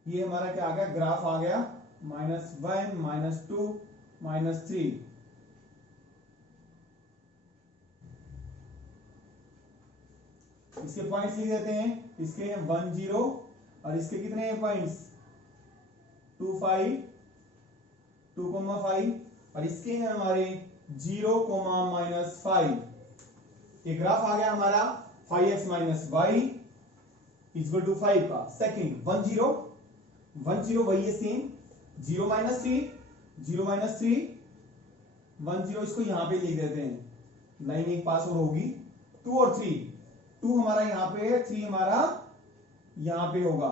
ये हमारा क्या आ गया ग्राफ आ गया -1 -2 -3। इसके पॉइंट्स लिख देते हैं, इसके हैं 1 0 और इसके कितने हैं पॉइंट्स 2 5 2 5 और इसके हैं हमारे 0 -5। ये ग्राफ आ गया हमारा 5x - y इक्वल टू 5 का। सेकंड 1 0 1 0 वही है सेम 0 -3 0 -3 1 0 इसको यहां पे लिख देते हैं, लाइन एक पास और होगी 2 और 3 2 हमारा यहां पे है 3 हमारा यहां पे होगा,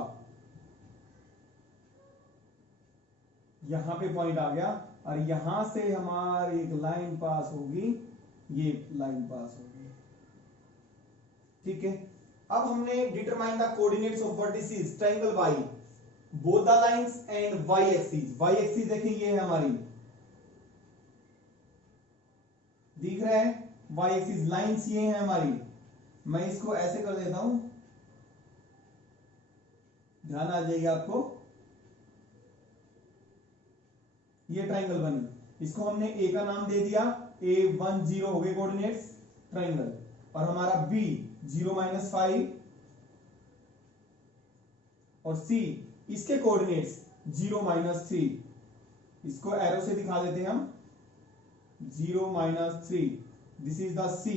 यहां पे पॉइंट आ गया और यहां से हमारी एक लाइन पास होगी, ये लाइन पास होगी। ठीक है, अब हमने determine the coordinates of vertices triangle y both the lines and y axis देखें ये है हमारी, दिख रहा है y एक्सिस लाइंस ये है हमारी। मैं इसको ऐसे कर देता हूं, ध्यान आ जाएगा आपको, ये ट्रायंगल बनी, इसको हमने a का नाम दे दिया, a1 0 हो गए कोऑर्डिनेट्स ट्रायंगल, और हमारा b 0 -5 और c इसके कोऑर्डिनेट्स 0 -3, इसको एरो से दिखा देते हैं हम 0 -3, this is the c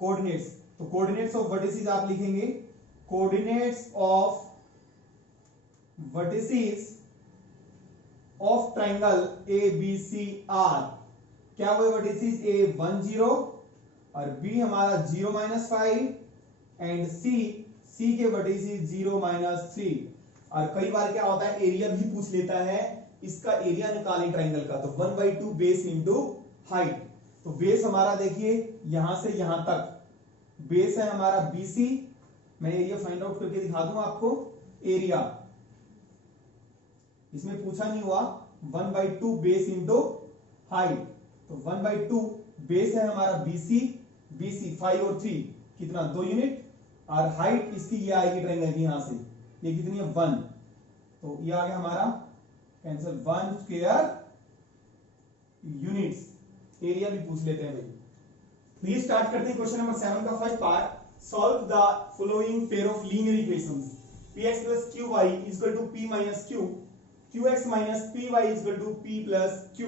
coordinates. तो कोऑर्डिनेट्स ऑफ वर्टिसेस आप लिखेंगे coordinates of vertices of triangle ABCR, क्या हुए वर्टिसेस A1 0 और B हमारा 0 -5 एंड C के वर्टिसेस 0 -3। और कई बार क्या होता है एरिया भी पूछ लेता है, इसका एरिया निकालें ट्रायंगल का, तो 1/2 बेस इंटू हाइट। तो बेस हमारा देखिए यहां से यहां तक बेस है हमारा BC, मैं एरिया फाइंड आउट करके दिखा दूं आपको। एरिया इसमें पूछा नहीं हुआ, 1/2 बेस इंटू हाइट, तो 1/2 बेस है हमारा BC 5 और 3 कितना 2 यूनिट, और हाइट इसकी ये आएगी ट्रायंगल की यहां से, ये कितनी है 1, तो ये आ गया हमारा कैंसिल 1 स्क्वायर यूनिट्स। एरिया भी पूछ लेते हैं भाई। प्लीज स्टार्ट करते हैं क्वेश्चन नंबर 7 का first part. Solve the following pair of linear equations px + qy = p - q, qx - py = p + q।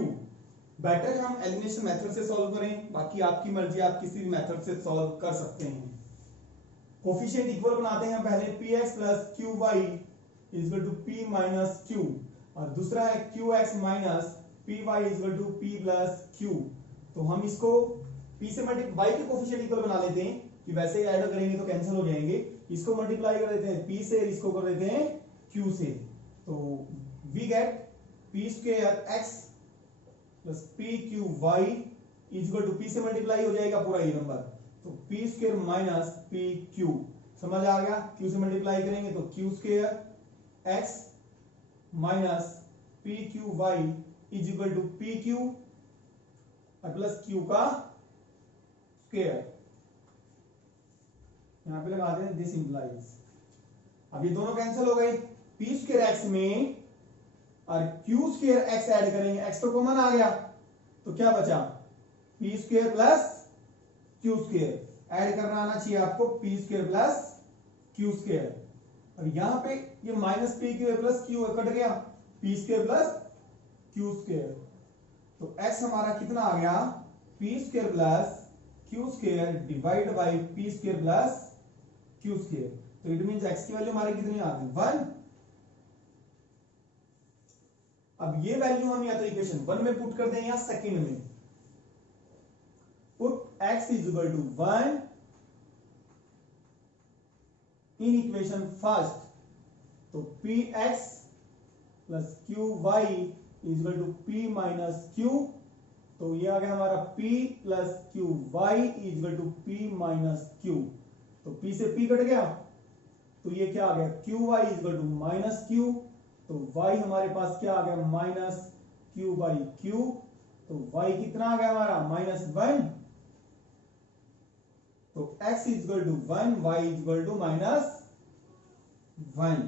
Better है हम एलिमिनेशन मेथड से सॉल्व करें, बाकी आपकी मर्जी, आप किसी भी मेथड से सॉल्व कर सकते हैं। कोफिशिएंट इक्वल बनाते हैं पहले, px + qy = p - q और दूसरा है qx - py = p + q। तो हम इसको p से मल्टीप्लाई के कोफिशिएंट इक्वल बना लेते हैं कि वैसे ऐड करेंगे तो कैंसिल हो जाएंगे, इसको मल्टीप्लाई कर देते हैं p से, इसको कर देते हैं q से, तो we get p² x + pqy = p से मल्टीप्लाई हो जाएगा पूरा ये नंबर, तो p² - pq समझ आ गया। q से मल्टीप्लाई करेंगे तो q² x - pqy = pq और प्लस q का स्क्वायर, यहां पे लगा दें दिस इंप्लाइज। अब ये दोनों कैंसिल हो गए, p² x में और q² x ऐड करेंगे, x तो कॉमन आ गया, तो क्या बचा p² + q² ऐड करना आना चाहिए आपको, p² + q², और यहां पे ये -pq + q कट गया, p² + q²। तो x हमारा कितना आ गया, P square plus Q square divide by P square plus Q square. तो इट मींस x की वैल्यू हमारी कितनी आ गई, 1। अब ये वैल्यू हम या तो इक्वेशन 1 में पुट कर दें या सेकंड में। Put x is equal to 1 in equation first, तो px plus qy is equal to p minus q। तो ये आ गया हमारा p plus qy is equal to p minus q। तो p से p कट गया, तो ये क्या आ गया, qy is equal to minus q। तो y हमारे पास क्या आ गया, माइनस q बाई q। तो y कितना आ गया हमारा, -1। तो x is equal to 1, y is equal to -1।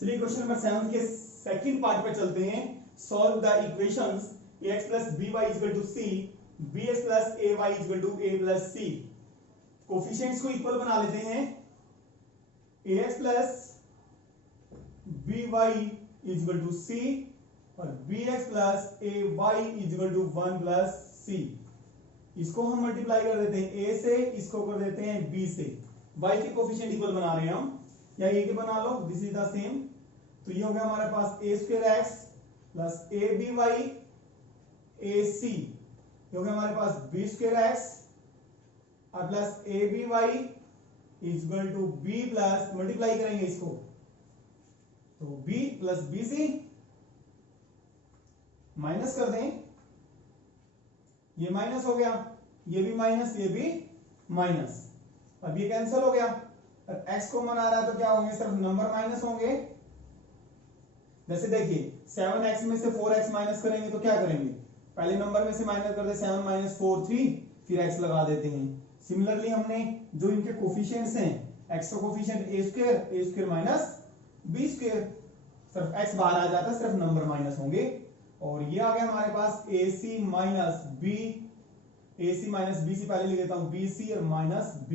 चलिए क्वेश्चन नंबर 7 के सेकंड पार्ट पे चलते हैं। Solve the equations ax plus by is equal to c, bx plus ay is equal to a plus c। Coefficients को equal बना लेते हैं। ax plus by is equal to c और bx plus ay is equal to 1 plus c। इसको हम multiply कर देते हैं a से, इसको कर देते हैं b से। y के कोफिशिएंट इक्वल बना रहे हैं हम, या a के बना लो, दिस इज द सेम। तो ये हो गया हमारे पास a square x plus a by a c। ये हो गया हमारे पास b स्क्वायर x और plus a by is equal to b plus, multiply करेंगे इसको, तो b plus B C, minus कर दें, ये माइनस हो गया, ये भी माइनस, ये भी माइनस। अब ये कैंसिल हो गया। अब x कॉमन आ रहा है तो क्या होंगे, सिर्फ नंबर माइनस होंगे। जैसे देखिए 7x में से 4x माइनस करेंगे तो क्या करेंगे, पहले नंबर में से माइनस कर दे, 7 माइनस 4 3, फिर x लगा देते हैं। सिमिलरली हमने जो इनके कोफिशिएंट्स हैं, x का coefficient a square minus b square, सिर्फ x बाहर आ जाता है, सिर्फ नंबर माइनस होंगे। और ये आ गया हमारे पास ac minus b, ac minus bc, पहले लिख देता हूं bc और माइनस b।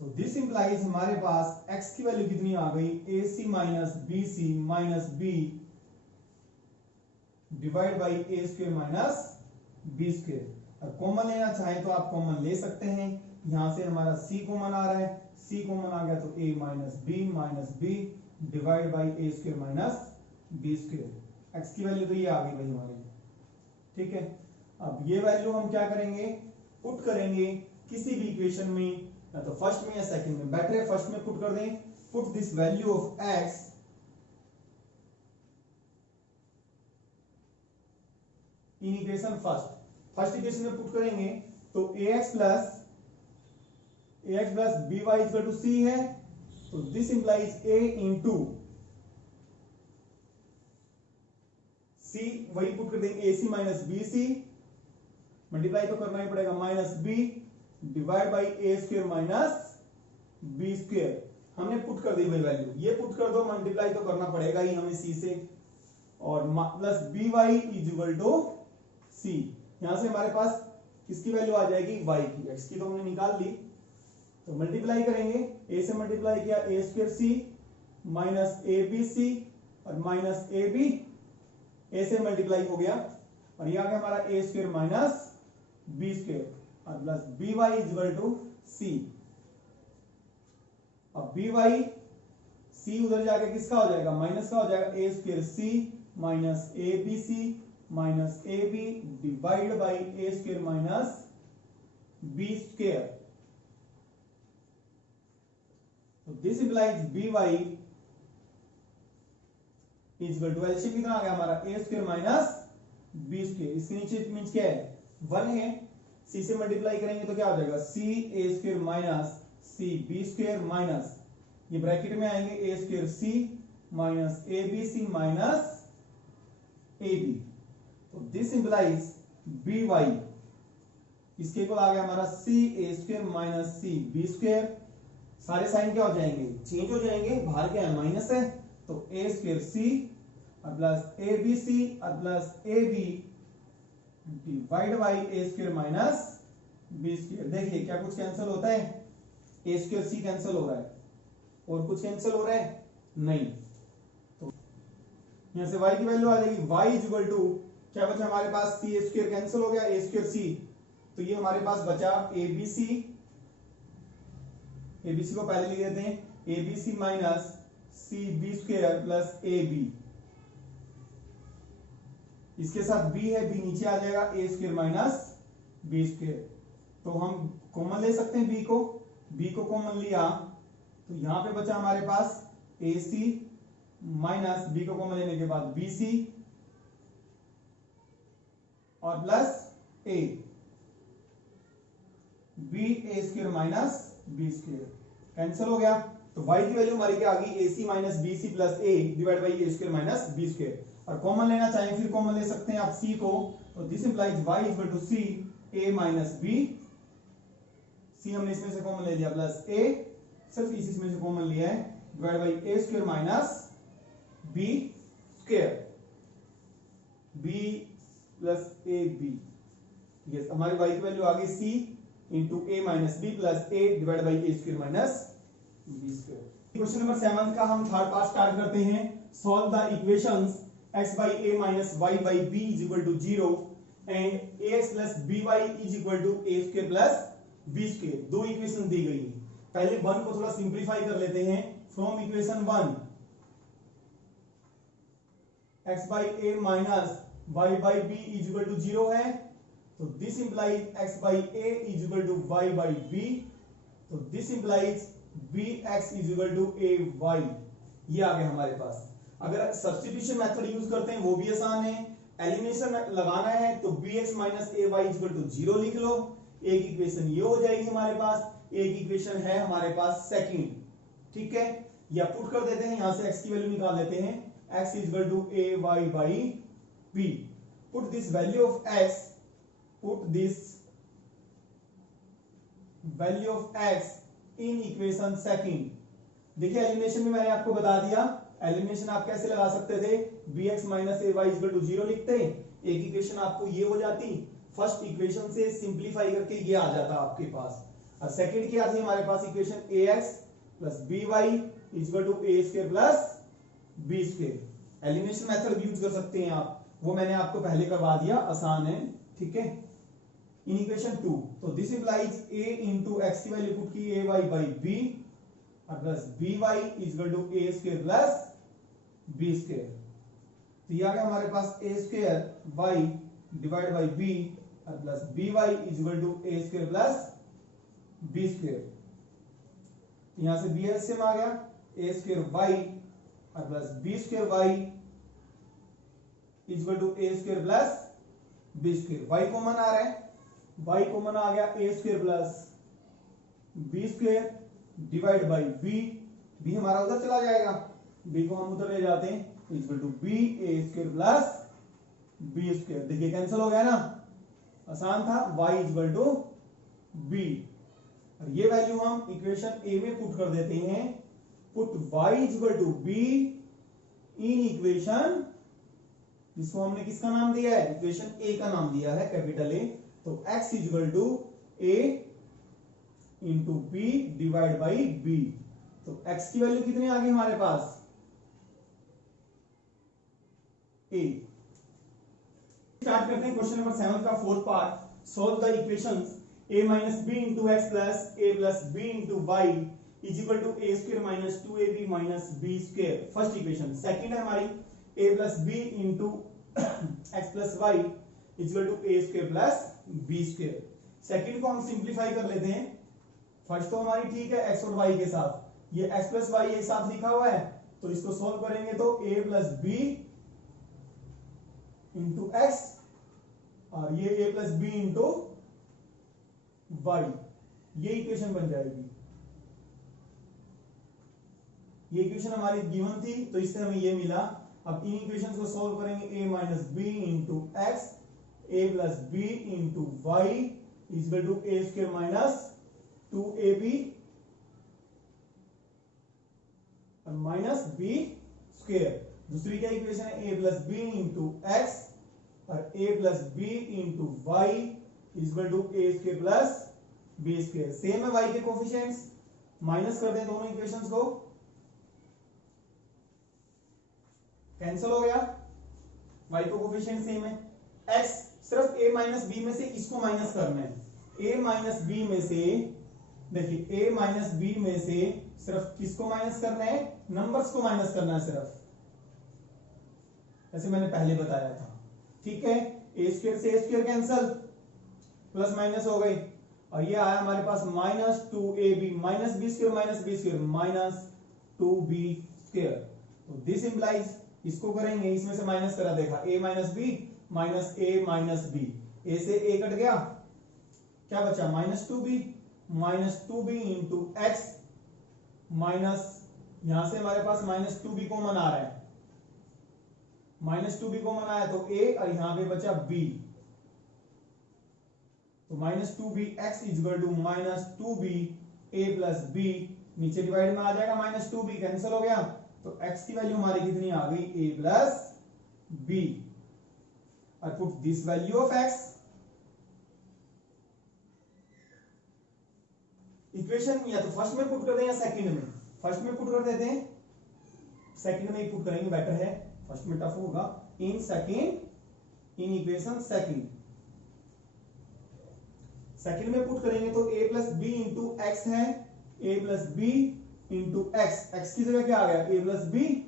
तो दिस इंप्लाइज हमारे पास x की वैल्यू कितनी आ गई, ac minus bc minus b divide by a square minus b square. अब कॉमन लेना चाहे तो आप कॉमन ले सकते हैं, यहां से हमारा c कॉमन आ रहा है, c कॉमन आ गया तो a minus b divide by a square minus b square. x की वैल्यू तो ये आ गई भाई हमारी, ठीक है। अब ये वैल्यू हम क्या करेंगे, पुट करेंगे किसी भी इक्वेशन में, या तो फर्स्ट में या सेकंड में। बेटर है फर्स्ट में पुट कर दें। Put this value of x in equation first equation में पुट करेंगे तो ax plus by equal to c है, तो this implies a into c, वही पुट कर देंगे ac माइनस bc, मल्टीप्लाई तो करना ही पड़ेगा, minus b divide by a square minus b square. हमने पुट कर दी भाई वैल्यू, ये पुट कर दो, मल्टीप्लाई तो करना पड़ेगा ही हमें c से, और plus by is equal to c। यहां से हमारे पास किसकी वैल्यू आ जाएगी, y की, x की तो हमने निकाल ली। तो मल्टीप्लाई करेंगे, a से मल्टीप्लाई किया a square c minus abc और माइनस ab, a से मल्टीप्लाई हो गया, और ये आ गया हमारा a square minus b square और plus by is equal to c। अब by c उधर जाके किसका हो जाएगा, माइनस का हो जाएगा, a square c minus abc minus ab divide by a square minus b square. तो this implies by is equal to, LCM कितना आ गया हमारा, a square minus b square. इसके नीचे मींस क्या है, 1 है, c से मल्टीप्लाई करेंगे तो क्या हो जाएगा, c a square minus c b square minus, ये ब्रैकेट में आएंगे a square c minus abc minus ab। तो दिस इंप्लाइज by, इसके इक्वल आ गया हमारा c a square minus c b square. सारे साइन क्या हो जाएंगे, चेंज हो जाएंगे, बाहर क्या है, माइनस है, तो a स्क्वायर c और प्लस abc और plus ab divide by a square minus b square. देखिए क्या कुछ कैंसिल होता है, a स्क्वायर c कैंसिल हो रहा है, और कुछ कैंसिल हो रहा है नहीं। तो यहाँ से y की वैल्यू आ जाएगी y इज इक्वल टू क्या बचा हमारे पास, सी स्क्वायर कैंसिल हो गया, ए स्क्वायर सी, तो ये हमारे पास बचा एबीसी, एबीसी को पहले लिख देते हैं ABC minus C B square plus A B, इसके साथ b है, b नीचे आ जाएगा, A square minus B square, तो हम कॉमन ले सकते हैं b को कॉमन लिया तो यहां पे बचा हमारे पास ac माइनस b को कॉमन लेने के बाद bc और plus a, b a square minus b square cancel हो गया, तो y की वैल्यू हमारी क्या आ गई, ac minus bc plus a divide by a square minus b square, और कॉमन लेना चाहें फिर कॉमन ले सकते हैं आप c को, तो this implies y is equal to c a minus b, c हमने इसमें से कॉमन ले लिया प्लस a, सिर्फ इसमें से कॉमन लिया है, divide by a square minus b square, b plus A B, ठीक है, हमारी y की वैल्यू आ गई c into a minus b plus a divide by a square minus b square. Question number 7 का हम थर्ड पार्ट स्टार्ट करते हैं। Solve the equations x by a minus y by b is equal to 0 and ax plus by is equal to a square plus b square, दो equation दी गई है। पहले one को थोड़ा सिंप्लीफाई कर लेते हैं। From equation 1 x by a minus y by b is equal to 0 है, तो this implies x by a is equal to y by b, तो this implies bx is equal to ay, ये आ गया हमारे पास। अगर सब्स्टिट्यूशन मेथड यूज करते हैं वो भी आसान है, एलिमिनेशन लगाना है तो bx minus ay is equal to 0 लिख लो, एक इक्वेशन ये हो जाएगी हमारे पास, एक इक्वेशन है हमारे पास सेकंड, ठीक है, या पुट कर देते हैं, यहां से x की वैल्यू निकाल लेते हैं, x is equal to ay by b, put this value of x, put this value of x in equation second. देखिए एलिमिनेशन में मैंने आपको बता दिया, एलिमिनेशन आप कैसे लगा सकते थे, bx minus ay is equal to 0 लिखते, एक इक्वेशन आपको ये हो जाती, फर्स्ट इक्वेशन से सिंप्लीफाई करके ये आ जाता आपके पास, और सेकंड की आती हमारे पास equation ax plus by is equal to a square plus b square. Elimination method use कर सकते हैं आप, वो मैंने आपको पहले करवा दिया, आसान है, ठीक है। इन इक्वेशन 2 तो this implies a into X की वैल्यू पुट की ay बाई b और plus by is equal to a square plus b square, तो ये आ गया हमारे पास a square y divide by b और plus by is equal to a square plus b square, तो यहां से b एलसीएम आ गया, a स्क्वायर y और plus b square y is equal to a square plus b square, y common आ रहा है, y कॉमन आ गया a square plus b square divide by b हमारा उधर चला जाएगा, b को हम उधर ले जाते हैं, equal to b a square plus b square, देखिए कैंसिल हो गया ना, आसान था, y इक्वल टू b, और ये वैल्यू हम इक्वेशन a में पुट कर देते हैं, put y equal to b in equation, जिसको हमने किसका नाम दिया है, इक्वेशन a का नाम दिया है कैपिटल A, तो x equal to a into b divide by b, तो x की वैल्यू कितनी आ गई हमारे पास, a। स्टार्ट करते हैं क्वेश्चन नंबर 7 का fourth part. Solve the equations a minus b into X plus a plus b into Y is equal to a square minus 2ab minus b square, first equation. Second है हमारी a plus b into X plus Y is equal to a square plus b square. Second को हम simplify कर लेते हैं, first तो हमारी ठीक है x और y के साथ, ये x प्लस वाई एक साथ लिखा हुआ है, तो इसको सॉल्व करेंगे तो a plus b into X और ये a plus b into Y, ये इक्वेशन बन जाएगी। ये इक्वेशन हमारी गिवन थी तो इससे हमें ये मिला। अब इन इक्वेशन को सॉल्व करेंगे, a minus B into X a plus b into Y equal to a square minus 2ab और माइनस b स्क्वायर। दूसरी क्या इक्वेशन है, a plus b into X और a plus b into Y equal to a square plus b square. Same है y के coefficients, minus कर दें दोनों इक्वेशंस को, कैंसिल हो गया, y को कोफिशिएंट सेम है। x सिर्फ a माइनस बी में से इसको माइनस करना है, a माइनस बी में से, देखिए a माइनस बी में से सिर्फ किसको माइनस करना है, नंबर्स को माइनस करना है सिर्फ, जैसे मैंने पहले बताया था। ठीक है, ए स्क्वायर से A square cancel, plus minus हो गई, और ये आया हमारे पास minus 2ab minus B square minus 2b square. तो दिस इंप्लाइज, इसको करेंगे, इसमें से माइनस करा, देखा a minus B minus A minus B, A से ए कट गया, क्या बचा minus two B into x, minus यहां से हमारे पास माइनस 2b कॉमन आ रहा है, माइनस 2b कॉमन आया तो a, और यहां पे बचा b, तो minus 2b X equal to minus 2b a plus b, नीचे डिवाइड में आ जाएगा माइनस 2b, कैंसिल हो गया, तो x की वैल्यू हमारी कितनी आ गई, a plus b। I put this value of x, equation या तो फर्स्ट में पुट कर दें या सेकंड में, फर्स्ट में पुट कर देते हैं, सेकंड में ही पुट करेंगे, बेटर है, फर्स्ट में टफ होगा, in second, in equation second में पुट करेंगे तो a plus B into X है, a plus B into X, X की जगह क्या आ गया, a प्लस बी,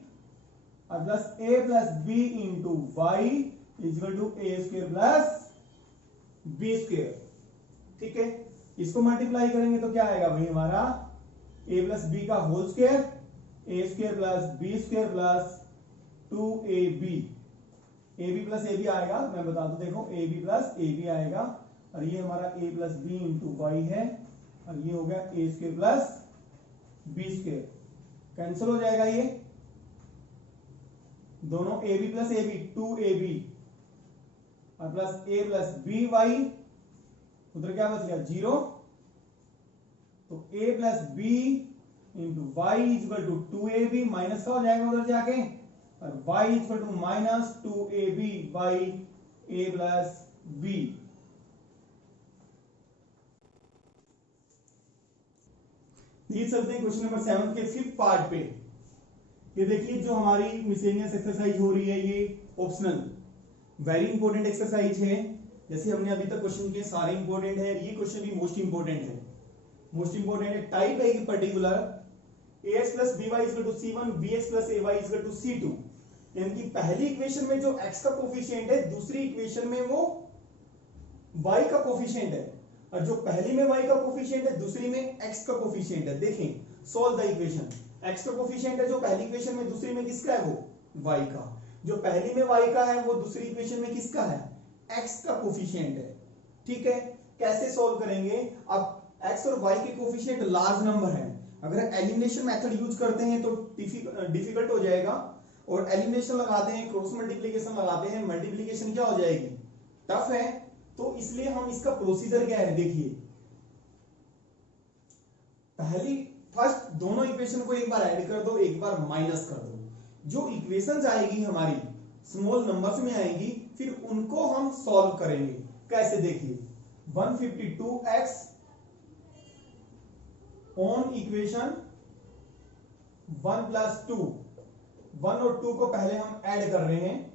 और plus a plus B into Y equal to A square plus B square. ठीक है, इसको मल्टीप्लाई करेंगे तो क्या आएगा भाई हमारा, a प्लस बी का whole square, A square plus B square plus 2ab, ab plus A B आएगा, मैं बता दूं, देखो ab प्लस ए बी आएगा, और ये हमारा a plus B into Y है, और ये हो गया A square plus B square, cancel हो जाएगा ये दोनों, A B plus A B 2ab, और plus a plus B Y, उधर क्या बच गया 0, तो a plus B into Y equal to 2ab, minus का हो जाएगा उधर जाके, और y equal to minus 2ab by a plus B. ये चलते हैं क्वेश्चन नंबर 7 के फिफ्थ पार्ट पे। ये देखिए जो हमारी मिसलेनियस एक्सरसाइज हो रही है, ये ऑप्शनल वेरी इंपॉर्टेंट एक्सरसाइज है, जैसे हमने अभी तक क्वेश्चन किए सारे इंपॉर्टेंट है, ये क्वेश्चन भी मोस्ट इंपॉर्टेंट है, मोस्ट इंपॉर्टेंट है। टाइप है कि particular ax plus by equal to c1, bx plus ay equal to c2, यानी कि पहली इक्वेशन में जो x का कोफिशिएंट है, दूसरी इक्वेशन में वो y का कोफिशिएंट है, और जो पहली में y का कोफिशिएंट है, दूसरी में x का कोफिशिएंट है। देखें, सॉल्व द इक्वेशन, x का कोफिशिएंट है जो पहली इक्वेशन में, दूसरी में किसका है, वो y का, जो पहली में y का है वो दूसरी इक्वेशन में किसका है, x का कोफिशिएंट है। ठीक है, कैसे सॉल्व करेंगे, अब x और y के कोफिशिएंट लार्ज नंबर है, अगर एलिमिनेशन मेथड यूज करते हैं तो डिफिकल्ट हो जाएगा, और एलिमिनेशन लगाते हैं, क्रॉस मल्टीप्लिकेशन लगाते हैं, मल्टीप्लिकेशन क्या हो जाएगी, टफ है, तो इसलिए हम इसका प्रोसीजर क्या है, देखिए पहली फर्स्ट दोनों इक्वेशन को एक बार ऐड कर दो, एक बार माइनस कर दो, जो इक्वेशंस आएगी हमारी स्मॉल नंबर्स में आएगी, फिर उनको हम सॉल्व करेंगे। कैसे, देखिए 152x ऑन इक्वेशन 1 प्लस 2, 1 और 2 को पहले हम ऐड कर रहे हैं,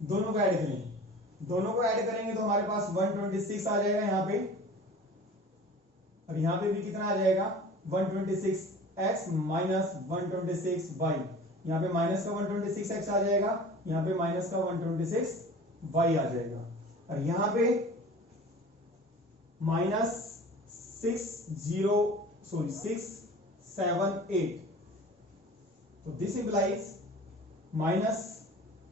दोनों को ऐड करें, दोनों को ऐड करेंगे तो हमारे पास 126 आ जाएगा यहाँ पे, और यहाँ पे भी कितना आ जाएगा 126x माइनस 126y, यहाँ पे माइनस का 126x आ जाएगा, यहाँ पे माइनस का 126y आ जाएगा, और यहाँ पे माइनस 678, तो दिस इंप्लाइज माइनस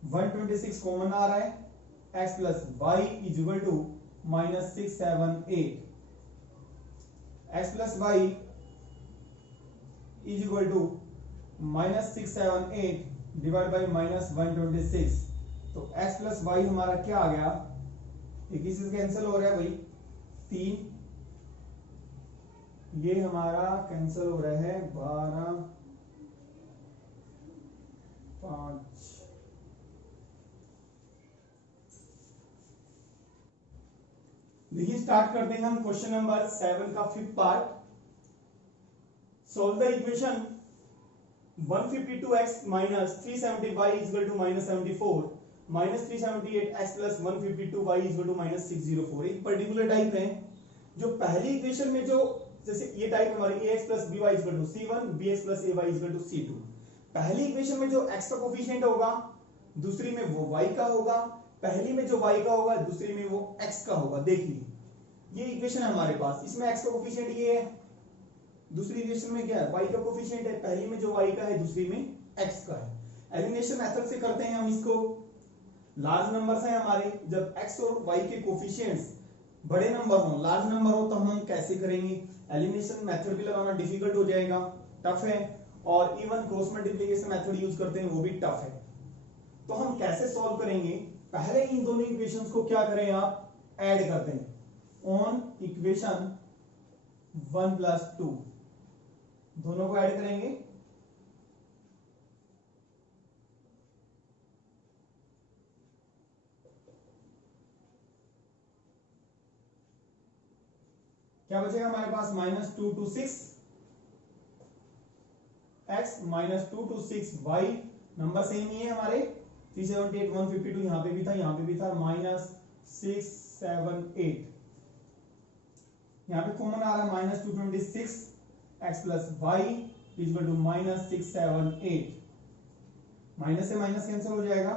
126 कॉमन आ रहा है, x plus Y is equal to minus 678, x plus Y is equal to minus 678 divide by minus 126, तो x प्लस वाई हमारा क्या आ गया, एक ही से कैंसिल हो रहा है भाई, 3, ये हमारा कैंसिल हो रहा है 12, 5, देखिए स्टार्ट करते हैं हम क्वेश्चन नंबर 7 का fifth part. Solve the equation 152x minus 370y is equal to minus 74 minus 378x plus 152y is equal to minus 604। एक पर्टिकुलर टाइप है जो पहली इक्वेशन में जो जैसे ये टाइप हमारी ax plus by is equal to c1 bx plus ay is equal to c2। पहली इक्वेशन में जो x का कोफिशिएंट होगा दूसरी में वो y का होगा, पहली में जो y का होगा दूसरी में वो x का होगा। देखिए ये इक्वेशन है हमारे पास, इसमें x का कोफिशिएंट ये है, दूसरी इक्वेशन में क्या है y का कोफिशिएंट है, पहली में जो y का है दूसरी में x का है। एलिमिनेशन मेथड से करते हैं हम इसको। लार्ज नंबर्स हैं हमारे, जब x और y के कोफिशिएंट्स बड़े नंबर हो, लार्ज नंबर हो, तो हम कैसे करेंगे? एलिमिनेशन मेथड भी लगाना डिफिकल्ट हो जाएगा, टफ है, और even cross multiplication method use करते हैं वो भी टफ है। तो हम कैसे सॉल्व करेंगे? पहले इन दोनों इक्वेशंस को क्या करें आप, ऐड करते हैं ऑन इक्वेशन 1 प्लस 2, दोनों को ऐड करेंगे। क्या बचेगा हमारे पास? Minus 2 to 6 x minus 2 to 6 y, नंबर सेम ही है हमारे, 378 152 यहां पे भी था, यहां पे भी था, माइनस 6 7 8, यहां पे कॉमन आ रहा है minus 226 x plus y is equal to minus 6 7 8, minus से माइनस कैंसिल हो जाएगा,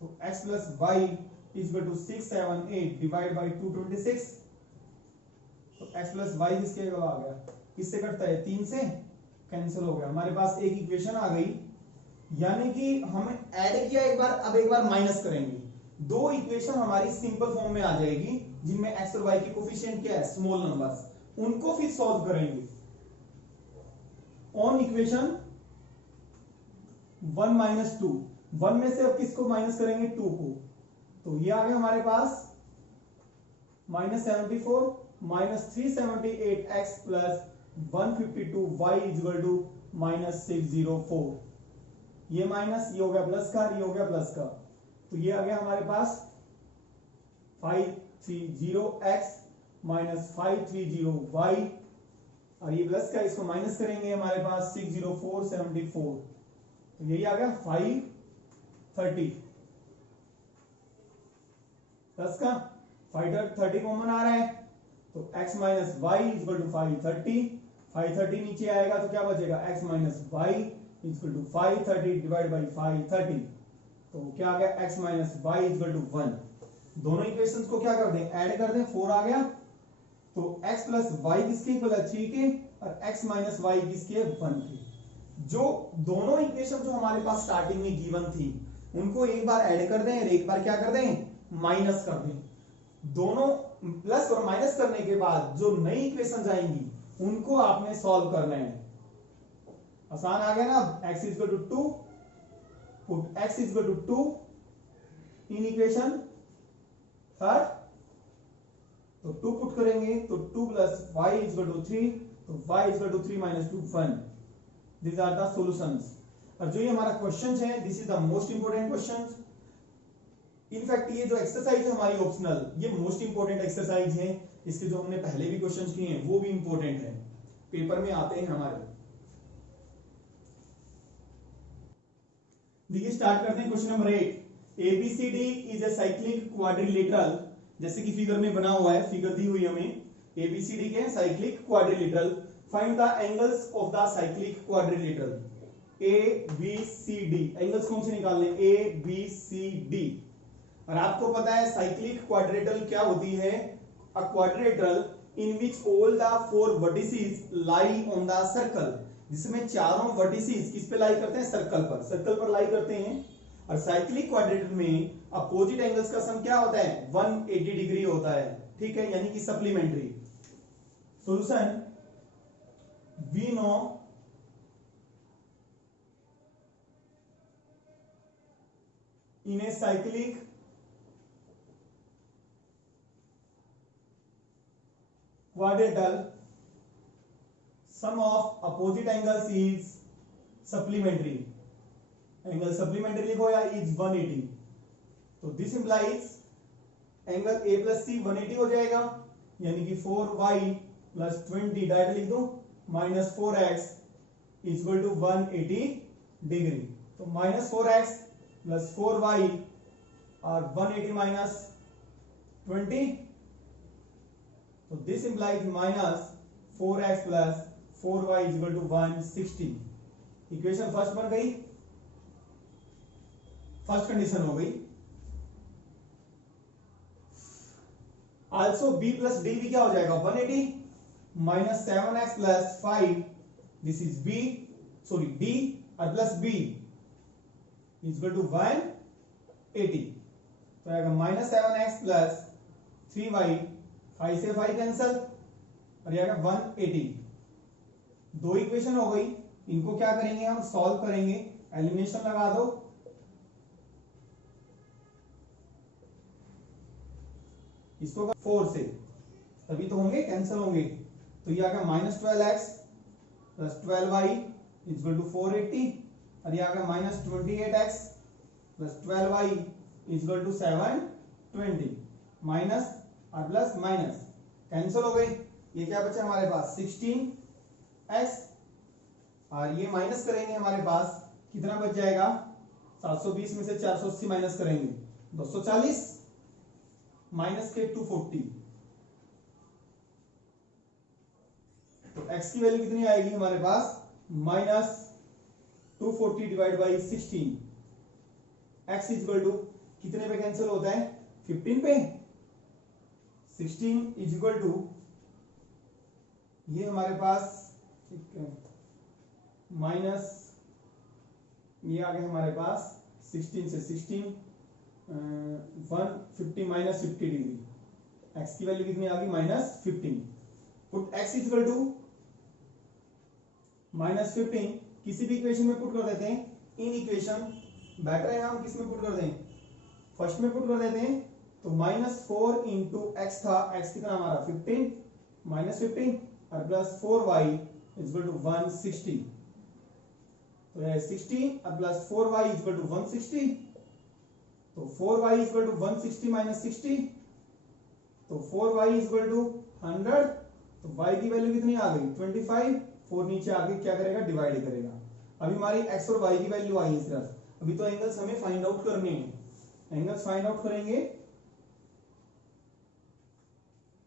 तो x plus y is equal to 6 7 8 divide by 226, तो x प्लस y किसके जगह आ गया, किससे कटता है? 3 से, कैंसिल हो गया। हमारे पास एक इक्वेशन आ गई, यानी कि हमें ऐड किया एक बार, अब एक बार माइनस करेंगे, दो इक्वेशन हमारी सिंपल फॉर्म में आ जाएगी जिनमें x और y के कोफिशिएंट क्या है? स्मॉल नंबर्स, उनको फिर सॉल्व करेंगे। ऑन इक्वेशन 1 माइनस 2, 1 में से अब किसको माइनस करेंगे? 2 को, तो ये आ गया हमारे पास minus 74 minus 378x plus 152y is equal to minus 604। ये माइनस, ये हो गया प्लस का, ये हो गया प्लस का, तो ये आ गया हमारे पास 530x माइनस 530y, और ये प्लस का, इसको माइनस करेंगे हमारे पास 60474, तो यही आ गया 530 प्लस का 530 कॉमन आ रहा है, तो x minus Y equal to 530, 530 नीचे आएगा तो क्या बचेगा? x minus Y equal to 530 divide by 530, तो क्या आ गया? x minus Y equal to 1। दोनों इक्वेशंस को क्या कर दें? ऐड कर दें, 4 आ गया, तो x प्लस वाई किसके इक्वल है? 3 के, और x माइनस वाई किसके है? 1 के। जो दोनों इक्वेशन जो हमारे पास स्टार्टिंग में गिवन थी उनको एक बार ऐड कर दें और एक बार क्या कर दें? माइनस कर दें। दोनों प्लस और माइनस करने के बाद जो नई इक्वेशन आएंगी उनको आपने सॉल्व करना है। आसान आ गया ना? x is equal to 2, put x is equal to 2 in equation third, तो 2 पुट करेंगे तो 2 plus y is equal to 3, तो y is equal to 3 minus 2 1। This are the solutions. और जो ये हमारा क्वेश्चन है, this is the most important question. In fact ये जो एक्सरसाइज है हमारी ऑप्शनल, ये मोस्ट इंपोर्टेंट एक्सरसाइज है, इसके जो हमने पहले भी क्वेश्चंस किए हैं वो भी इंपोर्टेंट है, पेपर में आते हैं हमारे। देखिए स्टार्ट करते हैं question number 8। ABCD is a cyclic quadrilateral, जैसे कि फिगर में बना हुआ है, फिगर दी हुई हमें, ABCD के cyclic quadrilateral. Find the angles of the cyclic quadrilateral. ABCD angles कौन से निकालने? ABCD। और आपको पता है साइक्लिक क्वाड्रिलेटरल क्या होती है? अ quadrilateral in which all the 4 vertices lie on the circle, जिसमें चारों वर्टिसेस किस पे लाई करते हैं? सर्कल पर, सर्कल पर लाई करते हैं। और साइक्लिक क्वाड्रिलेटरल में अपोजिट एंगल्स का सम क्या होता है? 180 डिग्री होता है, ठीक है, यानी कि supplementary. Solution, we know in a cyclic quadrilateral sum of opposite angles is supplementary, angle supplementary लिखो या is 180, तो this implies angle A plus C 180 हो जाएगा, यानी कि 4y प्लस 20 डायरेक्ट लिख दो, minus 4x equal to 180 degree. तो माइनस 4x प्लस 4y और 180 माइनस 20, तो this implies minus 4x plus 4y equal to 160। Equation first बन गई, फर्स्ट कंडीशन हो गई। आल्सो b प्लस डी भी क्या हो जाएगा 180 minus 7x plus 5, this is b sorry d और प्लस b इक्वल टू 180। तो आएगा माइनस 7x प्लस 3y, 5 से 5 कैंसल और ये आएगा 180। दो इक्वेशन हो गई, इनको क्या करेंगे हम सॉल्व करेंगे, एलिमिनेशन लगा दो। इसको 4 से तभी तो होंगे, कैंसिल होंगे। तो ये आ गया minus 12x plus 12y equal to 480 और ये आ गया minus 28x plus 12y equal to 720। Minus और प्लस माइनस कैंसिल हो गई। ये क्या बचा हमारे पास 16x और ये माइनस करेंगे, हमारे पास कितना बच जाएगा 720 में से 480 माइनस करेंगे 240 माइनस के 240। तो x की वैल्यू कितनी आएगी हमारे पास minus 240 divide by 16। x equal to कितने पे कैंसिल होता है 15 पे। 16 इक्वल टू ये हमारे पास माइनस ये आ गया हमारे पास 16 से 16 150 माइनस 50 डिग्री। x की वैल्यू कितनी आ गई minus 15। Put x equal to minus 15 किसी भी इक्वेशन में पुट कर देते हैं। इन इक्वेशन बेटर है हम किस में पुट कर दें, फर्स्ट में पुट कर देते हैं। तो माइनस 4 इंटू एक्स था, x कितना हमारा 15 माइनस 15 और प्लस 4y इक्वल टू 160। तो ये 60 और प्लस 4y इक्वल टू 160। तो 4y इक्वल टू 160 माइनस 60, तो 4y इक्वल टू 100। तो y की वैल्यू कितनी आ गई 25। 4 नीचे आगे क्या करेगा डिवाइड करेगा। अभी हमारी x और y की वैल्यू आई है सिर्फ। अभी तो एंगल्स हमें फाइंड आउट करने हैं, एंगल्स फाइंड आउट करेंगे।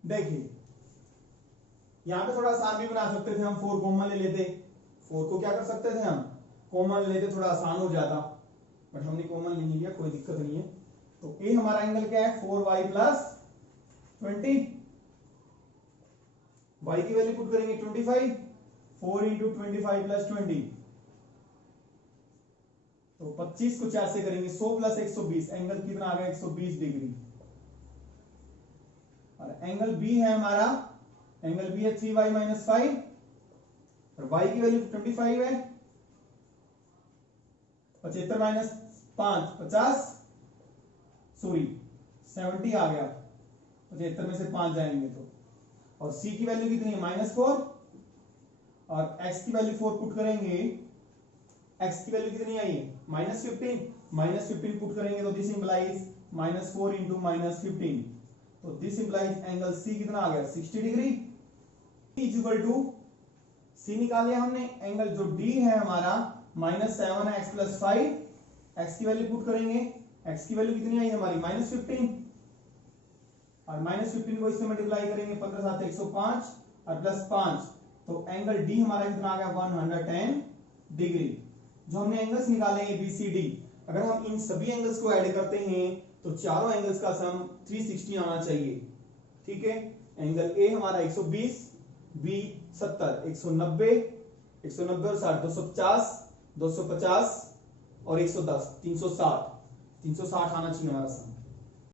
देखिए यहां पे थोड़ा आसान भी बना सकते थे हम, 4 कॉमन ले लेते। 4 को क्या कर सकते थे हम कॉमन ले लेते, थोड़ा आसान हो जाता, बट हमने कॉमन नहीं लिया, कोई दिक्कत नहीं है। तो ए हमारा एंगल क्या है 4y प्लस 20। y की वैल्यू पुट करेंगे 25। 4 इंटू 25 प्लस 20, तो 25 को 4 से करेंगे 100 प्लस 120, एंगल कितना आ गया 120 डिग्री। और एंगल बी है हमारा, एंगल बी है 3y माइनस 5 और y की वैल्यू 25 है। 75 माइनस 5 50, सॉरी 70 आ गया, 75 में से 5 जाएंगे तो। और c की वैल्यू कितनी है माइनस 4 और x की वैल्यू 4 पुट करेंगे। x की वैल्यू कितनी आई माइनस 15, माइनस 15 पुट करेंगे तो this implies minus 4 into minus 15। तो दिस इंप्लाइज एंगल c कितना आ गया 60 डिग्री। इक्वल टू c निकाल लिया हमने, एंगल जो d है हमारा माइनस 7x प्लस 5, x की वैल्यू पुट करेंगे। x की वैल्यू कितनी आई हमारी माइनस 15 और माइनस 15 को इससे मल्टीप्लाई करेंगे 15 7 105 और प्लस 5, तो एंगल d हमारा कितना आ गया 110 डिग्री। जो हमने एंगल्स निकाले हैं ABCD, अगर हम इन सभी एंगल्स को ऐड करते हैं तो चारों एंगल्स का सम 360 आना चाहिए। ठीक है, एंगल A हमारा 120, B 70, 190 और 60 250 250 और 110 360 आना चाहिए हमारा सम।